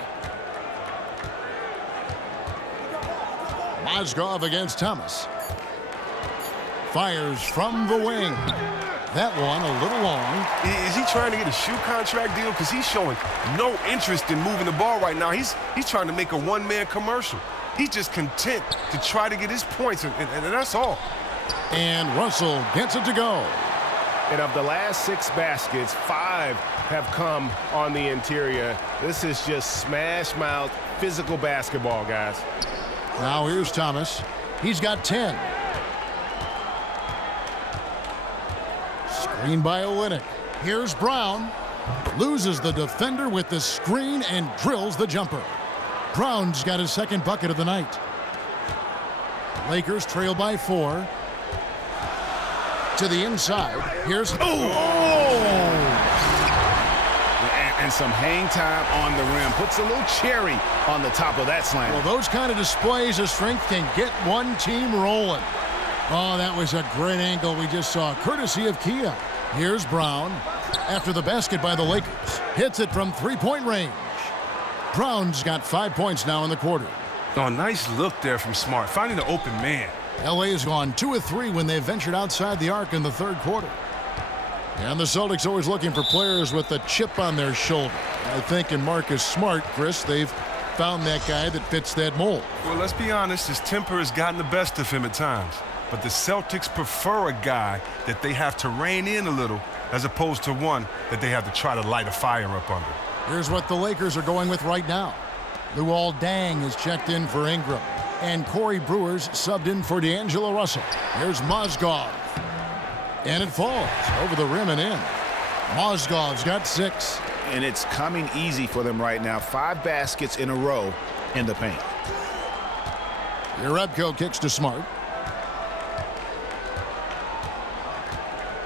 Mozgov against Thomas. Fires from the wing. That one a little long. Is he trying to get a shoe contract deal? Because he's showing no interest in moving the ball right now. He's trying to make a one-man commercial. He's just content to try to get his points, and that's all. And Russell gets it to go. And of the last 6 baskets, 5 have come on the interior. This is just smash mouth, physical basketball, guys. Now here's Thomas. He's got 10. Screen by Olynyk. Here's Brown. Loses the defender with the screen and drills the jumper. Brown's got his second bucket of the night. Lakers trail by 4. To the inside. Here's... And some hang time on the rim. Puts a little cherry on the top of that slam. Well, those kind of displays of strength can get one team rolling. Oh, that was a great angle we just saw, courtesy of Kia. Here's Brown. After the basket by the Lakers. Hits it from three-point range. Brown's got 5 points now in the quarter. Oh, nice look there from Smart, finding the open man. LA has gone 2 of 3 when they ventured outside the arc in the third quarter. And the Celtics always looking for players with a chip on their shoulder. I think in Marcus Smart, Chris, they've found that guy that fits that mold. Well, let's be honest, his temper has gotten the best of him at times. But the Celtics prefer a guy that they have to rein in a little as opposed to one that they have to try to light a fire up under. Here's what the Lakers are going with right now. Luol Deng is checked in for Ingram. And Corey Brewer's subbed in for D'Angelo Russell. Here's Mozgov. And it falls over the rim and in. Mozgov's got 6. And it's coming easy for them right now. 5 baskets in a row in the paint. Jerebko kicks to Smart.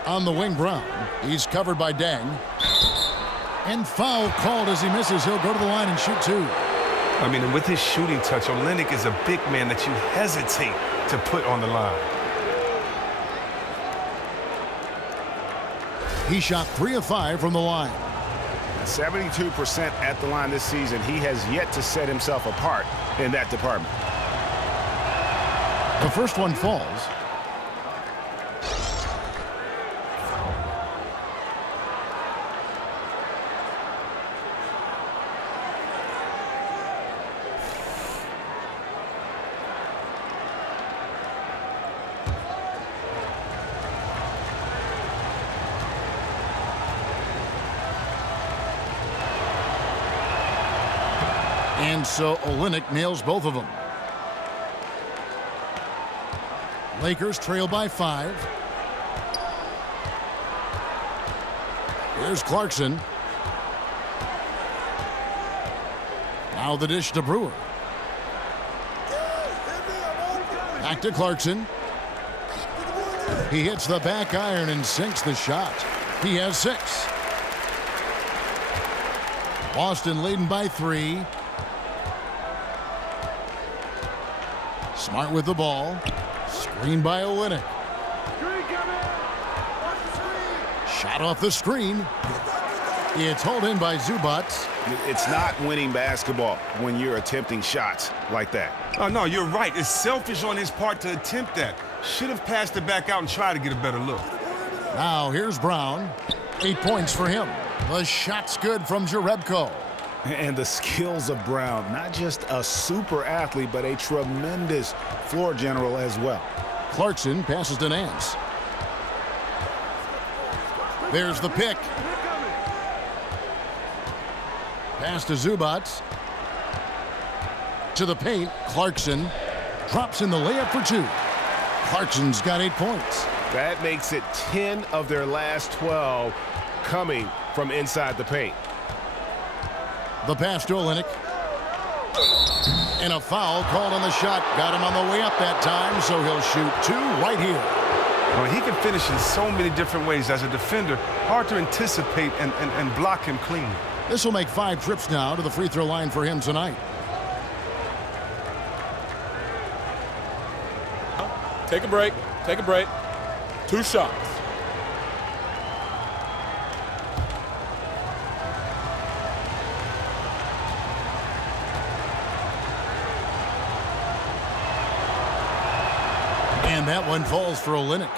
On the wing, Brown. He's covered by Deng. And foul called as he misses. He'll go to the line and shoot 2. I mean, and with his shooting touch, Olynyk is a big man that you hesitate to put on the line. He shot 3 of 5 from the line. 72% at the line this season. He has yet to set himself apart in that department. The first one falls. And so Olynyk nails both of them. Lakers trail by 5. Here's Clarkson. Now the dish to Brewer. Back to Clarkson. He hits the back iron and sinks the shot. He has 6. Boston leading by 3. Smart with the ball. Screen by Olynyk. Shot off the screen. It's hauled in by Zubac. It's not winning basketball when you're attempting shots like that. Oh, no, you're right. It's selfish on his part to attempt that. Should have passed it back out and tried to get a better look. Now here's Brown. 8 points for him. The shot's good from Jerebko. And the skills of Brown, not just a super athlete, but a tremendous floor general as well. Clarkson passes to Nance. There's the pick. Pass to Zubac. To the paint, Clarkson drops in the layup for 2. Clarkson's got 8 points. That makes it 10 of their last 12 coming from inside the paint. The pass to Olynyk. And a foul called on the shot. Got him on the way up that time, so he'll shoot 2 right here. Well, he can finish in so many different ways as a defender. Hard to anticipate and block him clean. This will make 5 trips now to the free throw line for him tonight. Take a break. Take a break. 2 shots. And that one falls for Olynyk.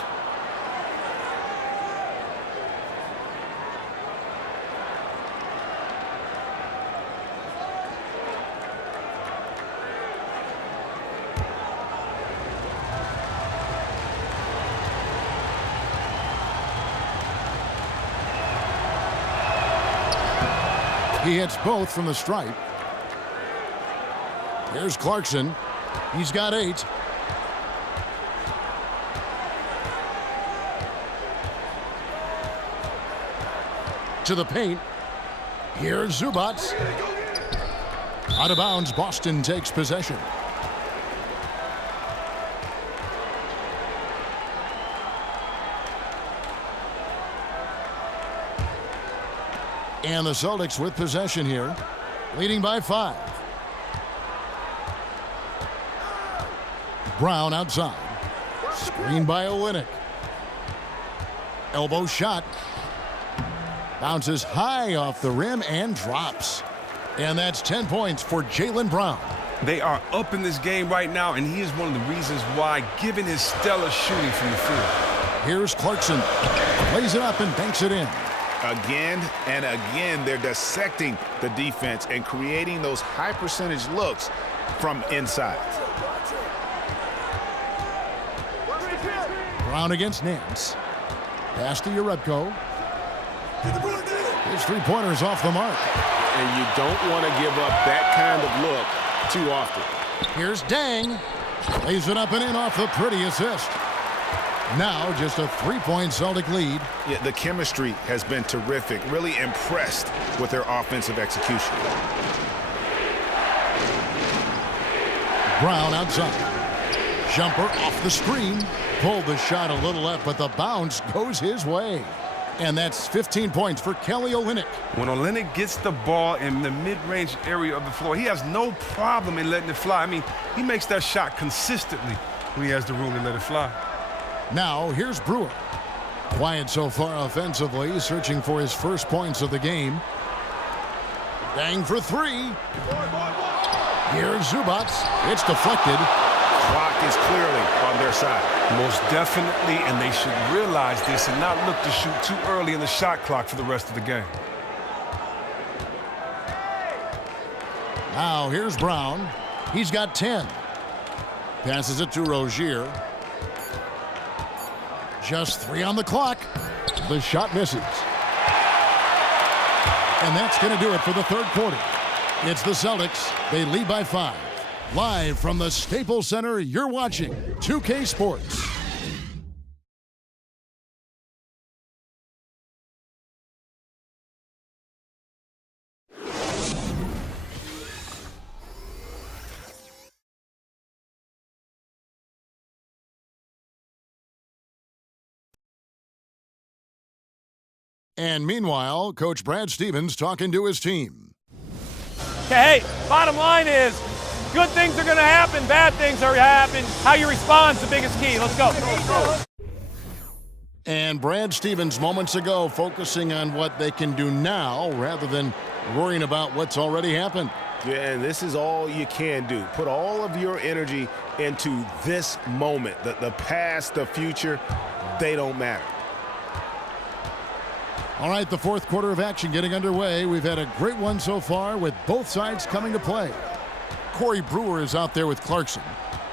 He hits both from the stripe. Here's Clarkson. He's got 8. To the paint. Here's Zubats. Out of bounds, Boston takes possession. And the Celtics with possession here, leading by 5. Brown outside. Screen by Olynyk. Elbow shot. Bounces high off the rim and drops. And that's 10 points for Jaylen Brown. They are up in this game right now, and he is one of the reasons why, given his stellar shooting from the field. Here's Clarkson. Plays it up and banks it in. Again and again, they're dissecting the defense and creating those high percentage looks from inside. Brown against Nance. Pass to Jerebko. His three-pointer's off the mark. And you don't want to give up that kind of look too often. Here's Dang. Lays it up and in off the pretty assist. Now just a 3-point Celtic lead. Yeah, the chemistry has been terrific. Really impressed with their offensive execution. Brown outside. Jumper off the screen. Pulled the shot a little left, but the bounce goes his way. And that's 15 points for Kelly Olynyk. When Olynyk gets the ball in the mid-range area of the floor, he has no problem in letting it fly. I mean, he makes that shot consistently when he has the room to let it fly. Now, here's Brewer. Quiet so far offensively, searching for his first points of the game. Dang for 3. Here's Zubats. It's deflected. Clock is clearly on their side. Most definitely, and they should realize this and not look to shoot too early in the shot clock for the rest of the game. Now, here's Brown. He's got 10. Passes it to Rozier. Just 3 on the clock. The shot misses. And that's going to do it for the third quarter. It's the Celtics. They lead by 5. Live from the Staples Center, you're watching 2K Sports. And meanwhile, Coach Brad Stevens talking to his team. Okay, hey, bottom line is, good things are going to happen, bad things are happening. How you respond is the biggest key. Let's go. And Brad Stevens moments ago focusing on what they can do now rather than worrying about what's already happened. Yeah, and this is all you can do. Put all of your energy into this moment. The past, the future, they don't matter. All right, the fourth quarter of action getting underway. We've had a great one so far with both sides coming to play. Corey Brewer is out there with Clarkson.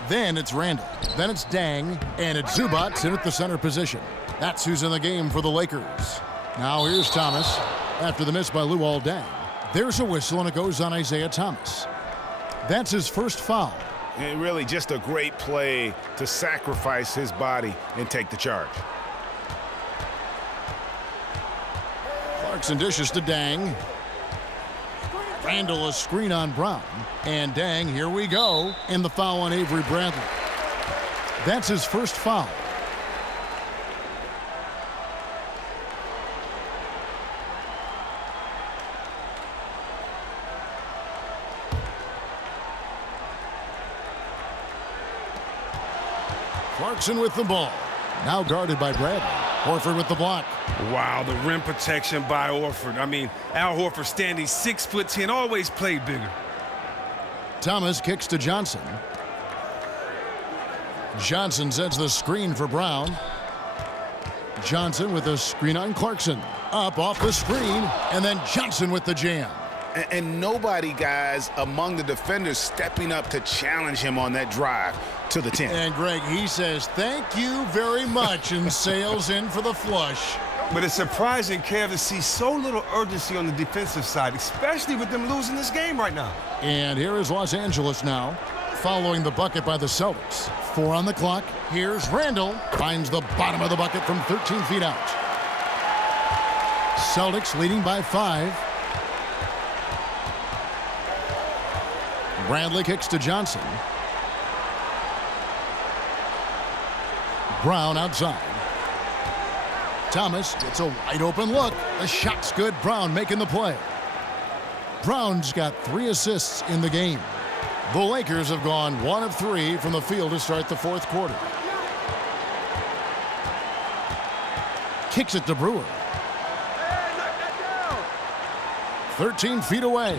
Then it's Randall. Then it's Dang. And it's Zubats in at the center position. That's who's in the game for the Lakers. Now here's Thomas. After the miss by Luol Deng. There's a whistle and it goes on Isaiah Thomas. That's his first foul. And really just a great play to sacrifice his body and take the charge. Clarkson dishes to Dang. Randall a screen on Brown. And Dang, here we go. And the foul on Avery Bradley. That's his first foul. Clarkson with the ball. Now guarded by Bradley. Horford with the block. Wow, the rim protection by Horford. I mean, Al Horford standing 6'10", always played bigger. Thomas kicks to Johnson. Johnson sets the screen for Brown. Johnson with a screen on Clarkson. Up off the screen, and then Johnson with the jam. And nobody, guys, among the defenders stepping up to challenge him on that drive to the 10. And Greg, he says, thank you very much, and sails in for the flush. But it's surprising, Kev, to see so little urgency on the defensive side, especially with them losing this game right now. And here is Los Angeles now, following the bucket by the Celtics. 4 on the clock. Here's Randall. Finds the bottom of the bucket from 13 feet out. Celtics leading by 5. Bradley kicks to Johnson. Brown outside. Thomas gets a wide open look. The shot's good. Brown making the play. Brown's got 3 assists in the game. The Lakers have gone 1 of 3 from the field to start the 4th quarter. Kicks it to Brewer. 13 feet away.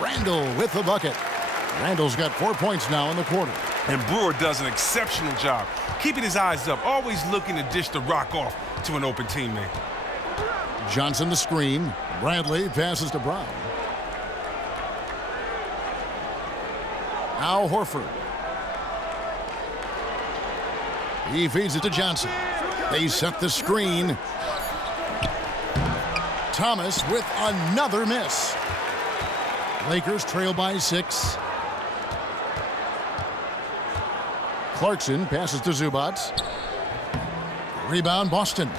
Randall with the bucket. Randall's got 4 points now in the quarter. And Brewer does an exceptional job, keeping his eyes up, always looking to dish the rock off to an open teammate. Johnson the screen. Bradley passes to Brown. Al Horford. He feeds it to Johnson. They set the screen. Thomas with another miss. Lakers trail by 6. Clarkson passes to Zubac. Rebound Boston.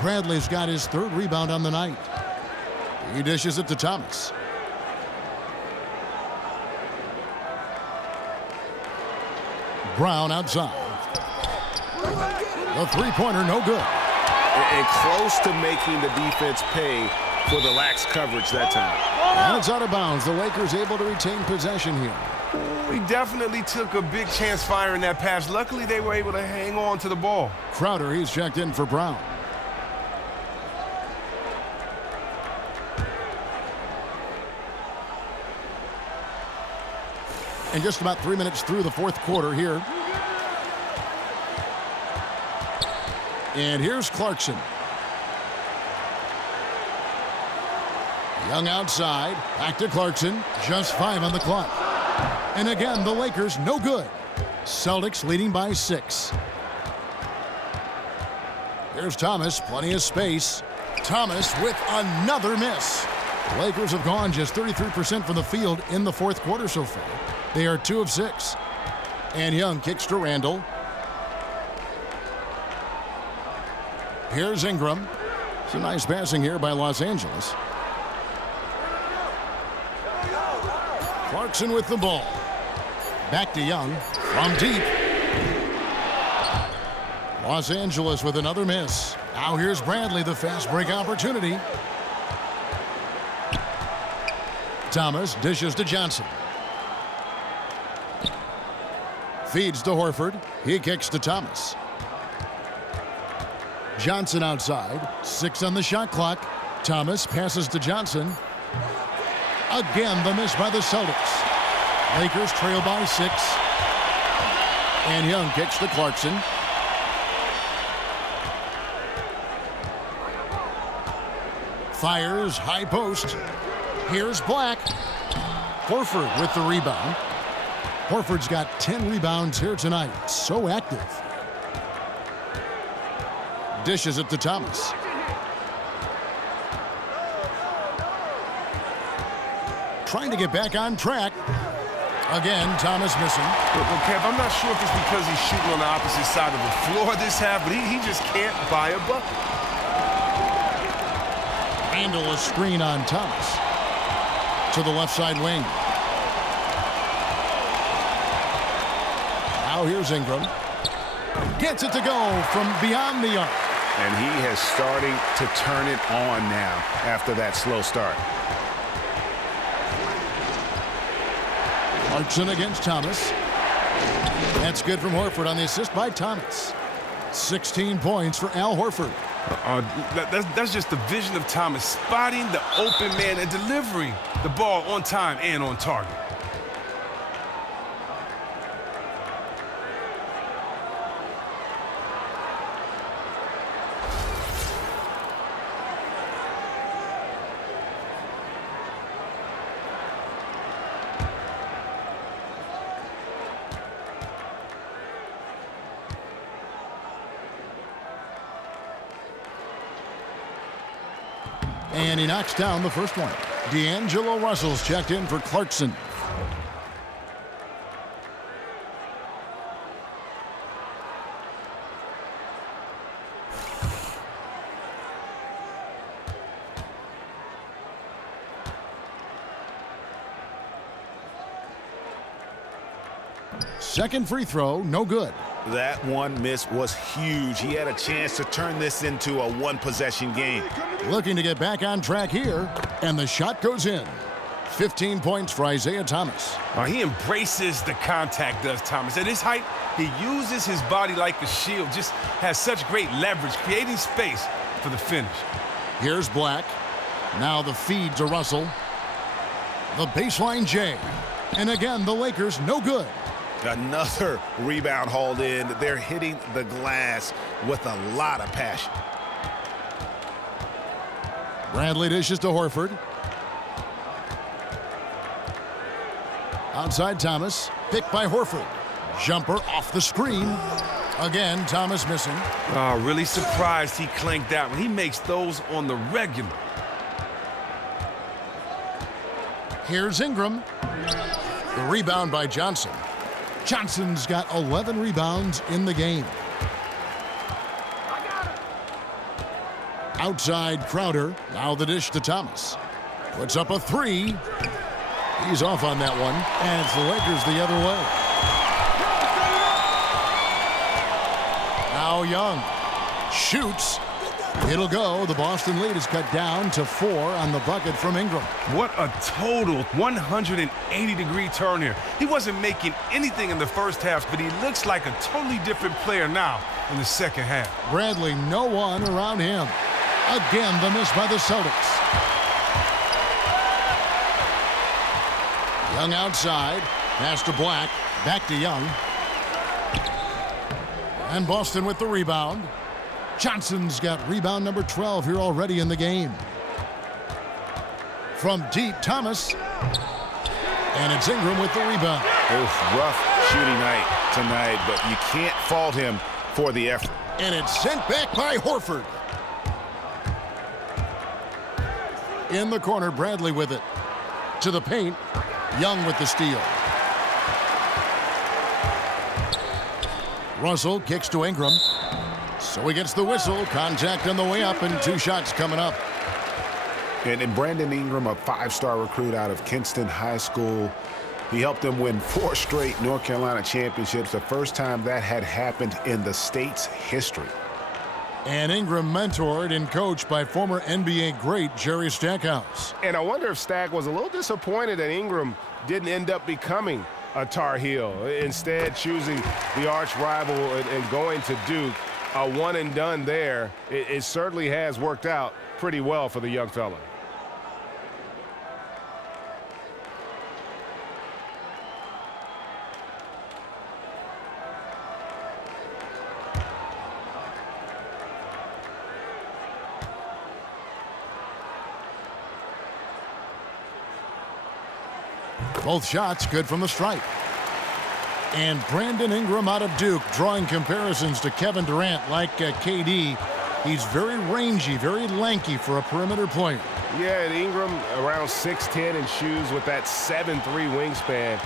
Bradley's got his 3rd rebound on the night. He dishes it to Thomas. Brown outside. The three-pointer no good. And close to making the defense pay for the lax coverage that time. And it's out of bounds. The Lakers able to retain possession here. We definitely took a big chance firing that pass. Luckily, they were able to hang on to the ball. Crowder, he's checked in for Brown. And just about 3 minutes through the 4th quarter here. And here's Clarkson. Young outside. Back to Clarkson. Just 5 on the clock. And again, the Lakers no good. Celtics leading by 6. Here's Thomas. Plenty of space. Thomas with another miss. The Lakers have gone just 33% from the field in the 4th quarter so far. They are 2 of 6. And Young kicks to Randall. Here's Ingram. It's a nice passing here by Los Angeles. Clarkson with the ball. Back to Young from deep. Los Angeles with another miss. Now here's Bradley, the fast break opportunity. Thomas dishes to Johnson. Feeds to Horford. He kicks to Thomas. Johnson outside. 6 on the shot clock. Thomas passes to Johnson. Again, the miss by the Celtics. Lakers trail by 6. And Young kicks to Clarkson. Fires high post. Here's Black. Horford with the rebound. Horford's got 10 rebounds here tonight. So active. Dishes it to Thomas. Trying to get back on track. Again, Thomas missing. Well, Kev, I'm not sure if it's because he's shooting on the opposite side of the floor this half, but he just can't buy a bucket. Handle a screen on Thomas. To the left side wing. Now here's Ingram. Gets it to go from beyond the arc. And he has starting to turn it on now after that slow start. Clarkson against Thomas. That's good from Horford on the assist by Thomas. 16 points for Al Horford. That's just the vision of Thomas, spotting the open man and delivering the ball on time and on target. And he knocks down the first one. D'Angelo Russell's checked in for Clarkson. Second free throw, no good. That one miss was huge. He had a chance to turn this into a one-possession game. Looking to get back on track here, and the shot goes in. 15 points for Isaiah Thomas. He embraces the contact, does Thomas. At his height, he uses his body like a shield, just has such great leverage, creating space for the finish. Here's Black. Now the feed to Russell. The baseline J. And again, the Lakers no good. Another rebound hauled in. They're hitting the glass with a lot of passion. Bradley dishes to Horford. Outside Thomas. Picked by Horford. Jumper off the screen. Again, Thomas missing. Really surprised he clanked that one. He makes those on the regular. Here's Ingram. The rebound by Johnson. Johnson's got 11 rebounds in the game. Outside Crowder. Now the dish to Thomas. Puts up a three. He's off on that one. And it's the Lakers the other way. Now Young shoots. It'll go. The Boston lead is cut down to 4 on the bucket from Ingram. What a total 180-degree turn here. He wasn't making anything in the first half, but he looks like a totally different player now in the second half. Bradley, no one around him. Again, the miss by the Celtics. Young outside. Pass to Black. Back to Young. And Boston with the rebound. Johnson's got rebound number 12 here already in the game. From deep, Thomas. And it's Ingram with the rebound. Rough shooting night tonight, but you can't fault him for the effort. And it's sent back by Horford. In the corner, Bradley with it. To the paint, Young with the steal. Russell kicks to Ingram. So he gets the whistle. Contact on the way up, and 2 shots coming up. And Brandon Ingram, a 5-star recruit out of Kinston High School. He helped them win 4 straight North Carolina championships, the first time that had happened in the state's history. And Ingram mentored and coached by former NBA great Jerry Stackhouse. And I wonder if Stack was a little disappointed that Ingram didn't end up becoming a Tar Heel, instead choosing the arch rival and going to Duke. A one and done there. It certainly has worked out pretty well for the young fella. Both shots good from the stripe. And Brandon Ingram out of Duke, drawing comparisons to Kevin Durant like KD. He's very rangy, very lanky for a perimeter player. Yeah, and Ingram around 6'10" in shoes with that 7'3" wingspan.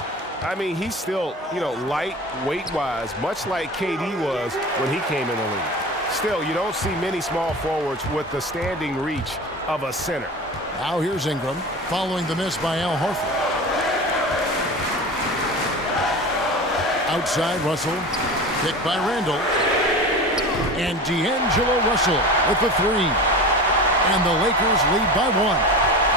I mean, he's still, light weight-wise, much like KD was when he came in the league. Still, you don't see many small forwards with the standing reach of a center. Now here's Ingram, following the miss by Al Horford. Outside Russell, picked by Randall. And D'Angelo Russell with the 3. And the Lakers lead by 1.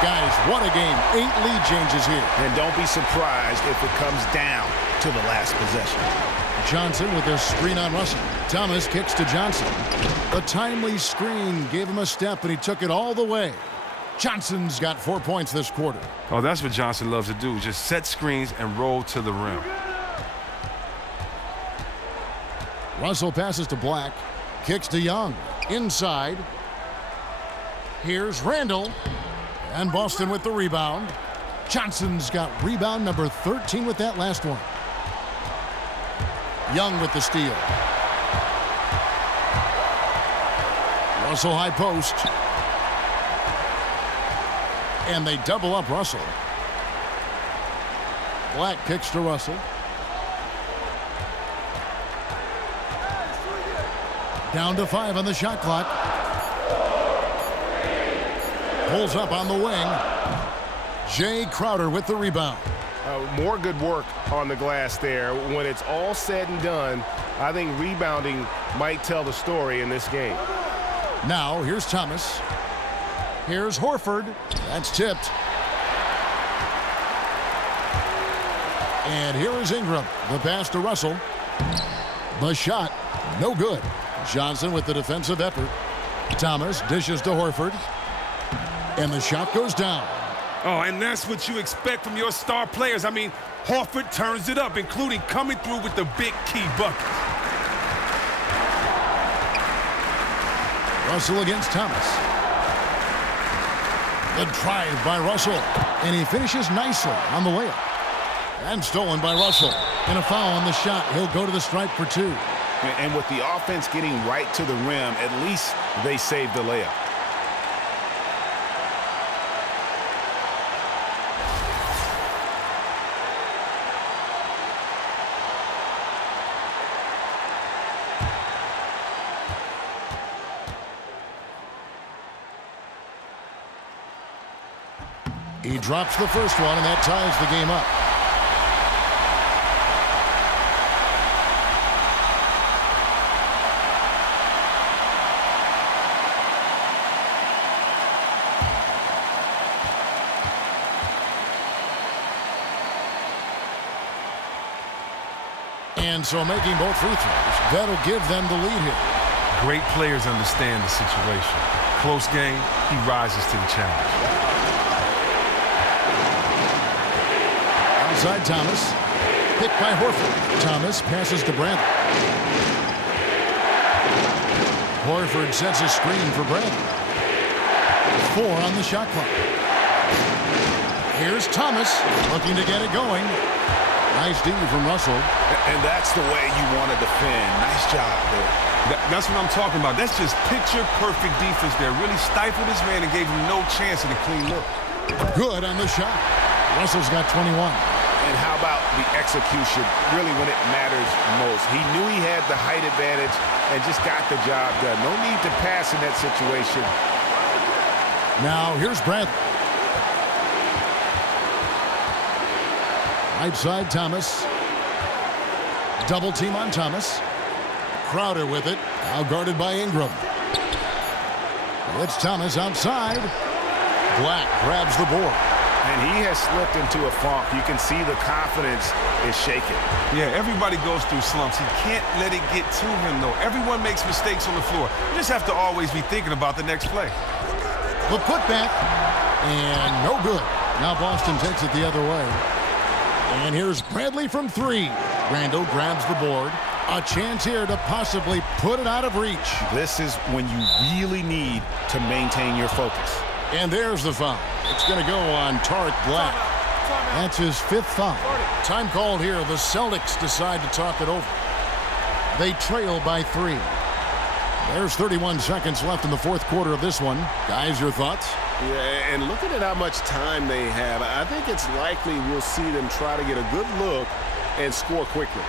Guys, what a game. 8 lead changes here. And don't be surprised if it comes down to the last possession. Johnson with a screen on Russell. Thomas kicks to Johnson. The timely screen gave him a step, and he took it all the way. Johnson's got 4 points this quarter. Oh, that's what Johnson loves to do, just set screens and roll to the rim. Russell passes to Black. Kicks to Young. Inside. Here's Randall. And Boston with the rebound. Johnson's got rebound number 13 with that last one. Young with the steal. Russell high post. And they double up Russell. Black kicks to Russell. Down to 5 on the shot clock. Pulls up on the wing. Jay Crowder with the rebound. More good work on the glass there. When it's all said and done, I think rebounding might tell the story in this game. Now, here's Thomas. Here's Horford. That's tipped. And here is Ingram. The pass to Russell. The shot, no good. Johnson with the defensive effort. Thomas dishes to Horford. And the shot goes down. Oh, and that's what you expect from your star players. I mean, Horford turns it up, including coming through with the big key bucket. Russell against Thomas. The drive by Russell. And he finishes nicely on the layup. And stolen by Russell. And a foul on the shot. He'll go to the stripe for 2. And with the offense getting right to the rim, at least they saved the layup. He drops the first one, and that ties the game up. And so making both free throws, that'll give them the lead here. Great players understand the situation. Close game, he rises to the challenge. Outside Thomas. Picked by Horford. Thomas passes to Brandon. Horford sets a screen for Brandon. 4 on the shot clock. Here's Thomas looking to get it going. Nice D from Russell. And that's the way you want to defend. Nice job there. That's what I'm talking about. That's just picture-perfect defense there. Really stifled his man and gave him no chance at a clean look. Good on the shot. Russell's got 21. And how about the execution, really when it matters most? He knew he had the height advantage and just got the job done. No need to pass in that situation. Now here's Bradley. Right side Thomas. Double team on Thomas. Crowder with it. Now guarded by Ingram. It's Thomas outside. Black grabs the board. And he has slipped into a funk. You can see the confidence is shaken. Yeah, everybody goes through slumps. He can't let it get to him, though. Everyone makes mistakes on the floor. You just have to always be thinking about the next play. The putback. And no good. Now Boston takes it the other way. And here's Bradley from 3. Randall grabs the board. A chance here to possibly put it out of reach. This is when you really need to maintain your focus. And there's the foul. It's going to go on Tariq Black. That's his 5th foul. Time called here. The Celtics decide to talk it over. They trail by 3. There's 31 seconds left in the 4th quarter of this one. Guys, your thoughts? Yeah, and looking at how much time they have, I think it's likely we'll see them try to get a good look and score quickly.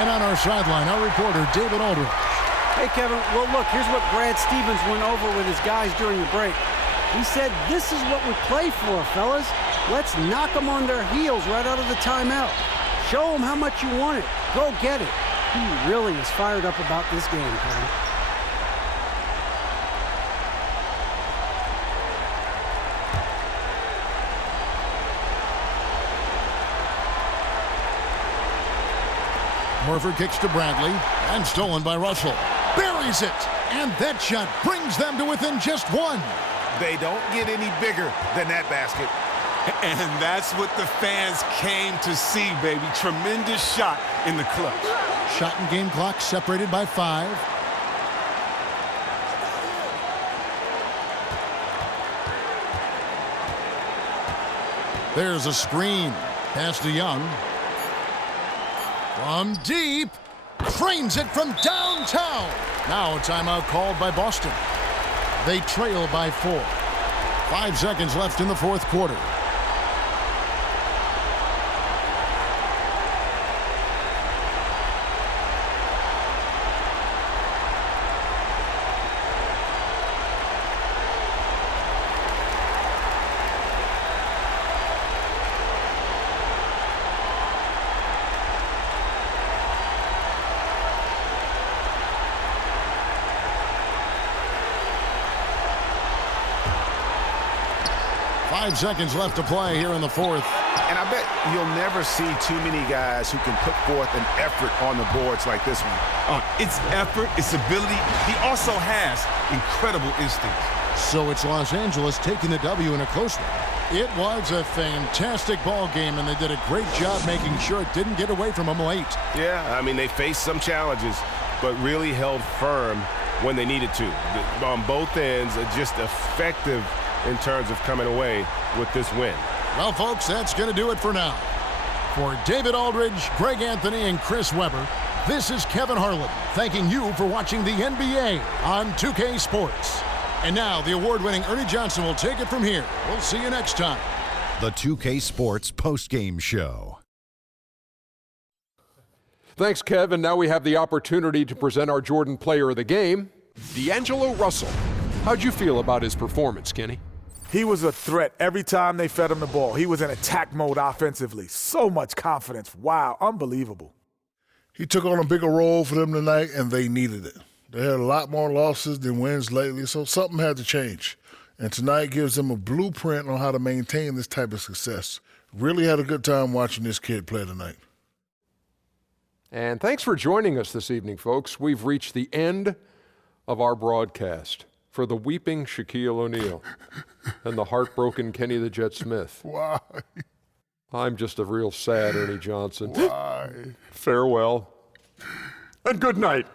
And on our sideline, our reporter, David Aldridge. Hey, Kevin. Well, look, here's what Brad Stevens went over with his guys during the break. He said, this is what we play for, fellas. Let's knock them on their heels right out of the timeout. Show them how much you want it. Go get it. He really is fired up about this game, Kevin. Murphy kicks to Bradley, and stolen by Russell. Buries it, and that shot brings them to within just one. They don't get any bigger than that basket. And that's what the fans came to see, baby. Tremendous shot in the clutch. Shot and game clock separated by 5. There's a screen. Pass to Young. From deep. Cranes it from downtown. Now a timeout called by Boston. They trail by 4. 5 seconds left in the fourth quarter. Seconds left to play here in the fourth. And I bet you'll never see too many guys who can put forth an effort on the boards like this one. It's effort, it's ability. He also has incredible instincts. So it's Los Angeles taking the W in a close one. It was a fantastic ball game, and they did a great job making sure it didn't get away from them late. Yeah, I mean, they faced some challenges, but really held firm when they needed to. On both ends, just effective in terms of coming away with this win. Well, folks, that's going to do it for now. For David Aldridge, Greg Anthony, and Chris Webber, this is Kevin Harlan thanking you for watching the NBA on 2K Sports. And now the award-winning Ernie Johnson will take it from here. We'll see you next time. The 2K Sports postgame show. Thanks, Kevin. Now we have the opportunity to present our Jordan Player of the Game, D'Angelo Russell. How'd you feel about his performance, Kenny? He was a threat every time they fed him the ball. He was in attack mode offensively. So much confidence. Wow, unbelievable. He took on a bigger role for them tonight, and they needed it. They had a lot more losses than wins lately, so something had to change. And tonight gives them a blueprint on how to maintain this type of success. Really had a good time watching this kid play tonight. And thanks for joining us this evening, folks. We've reached the end of our broadcast. For the weeping Shaquille O'Neal and the heartbroken Kenny the Jet Smith. Why? I'm just a real sad Ernie Johnson. Why? Farewell and good night.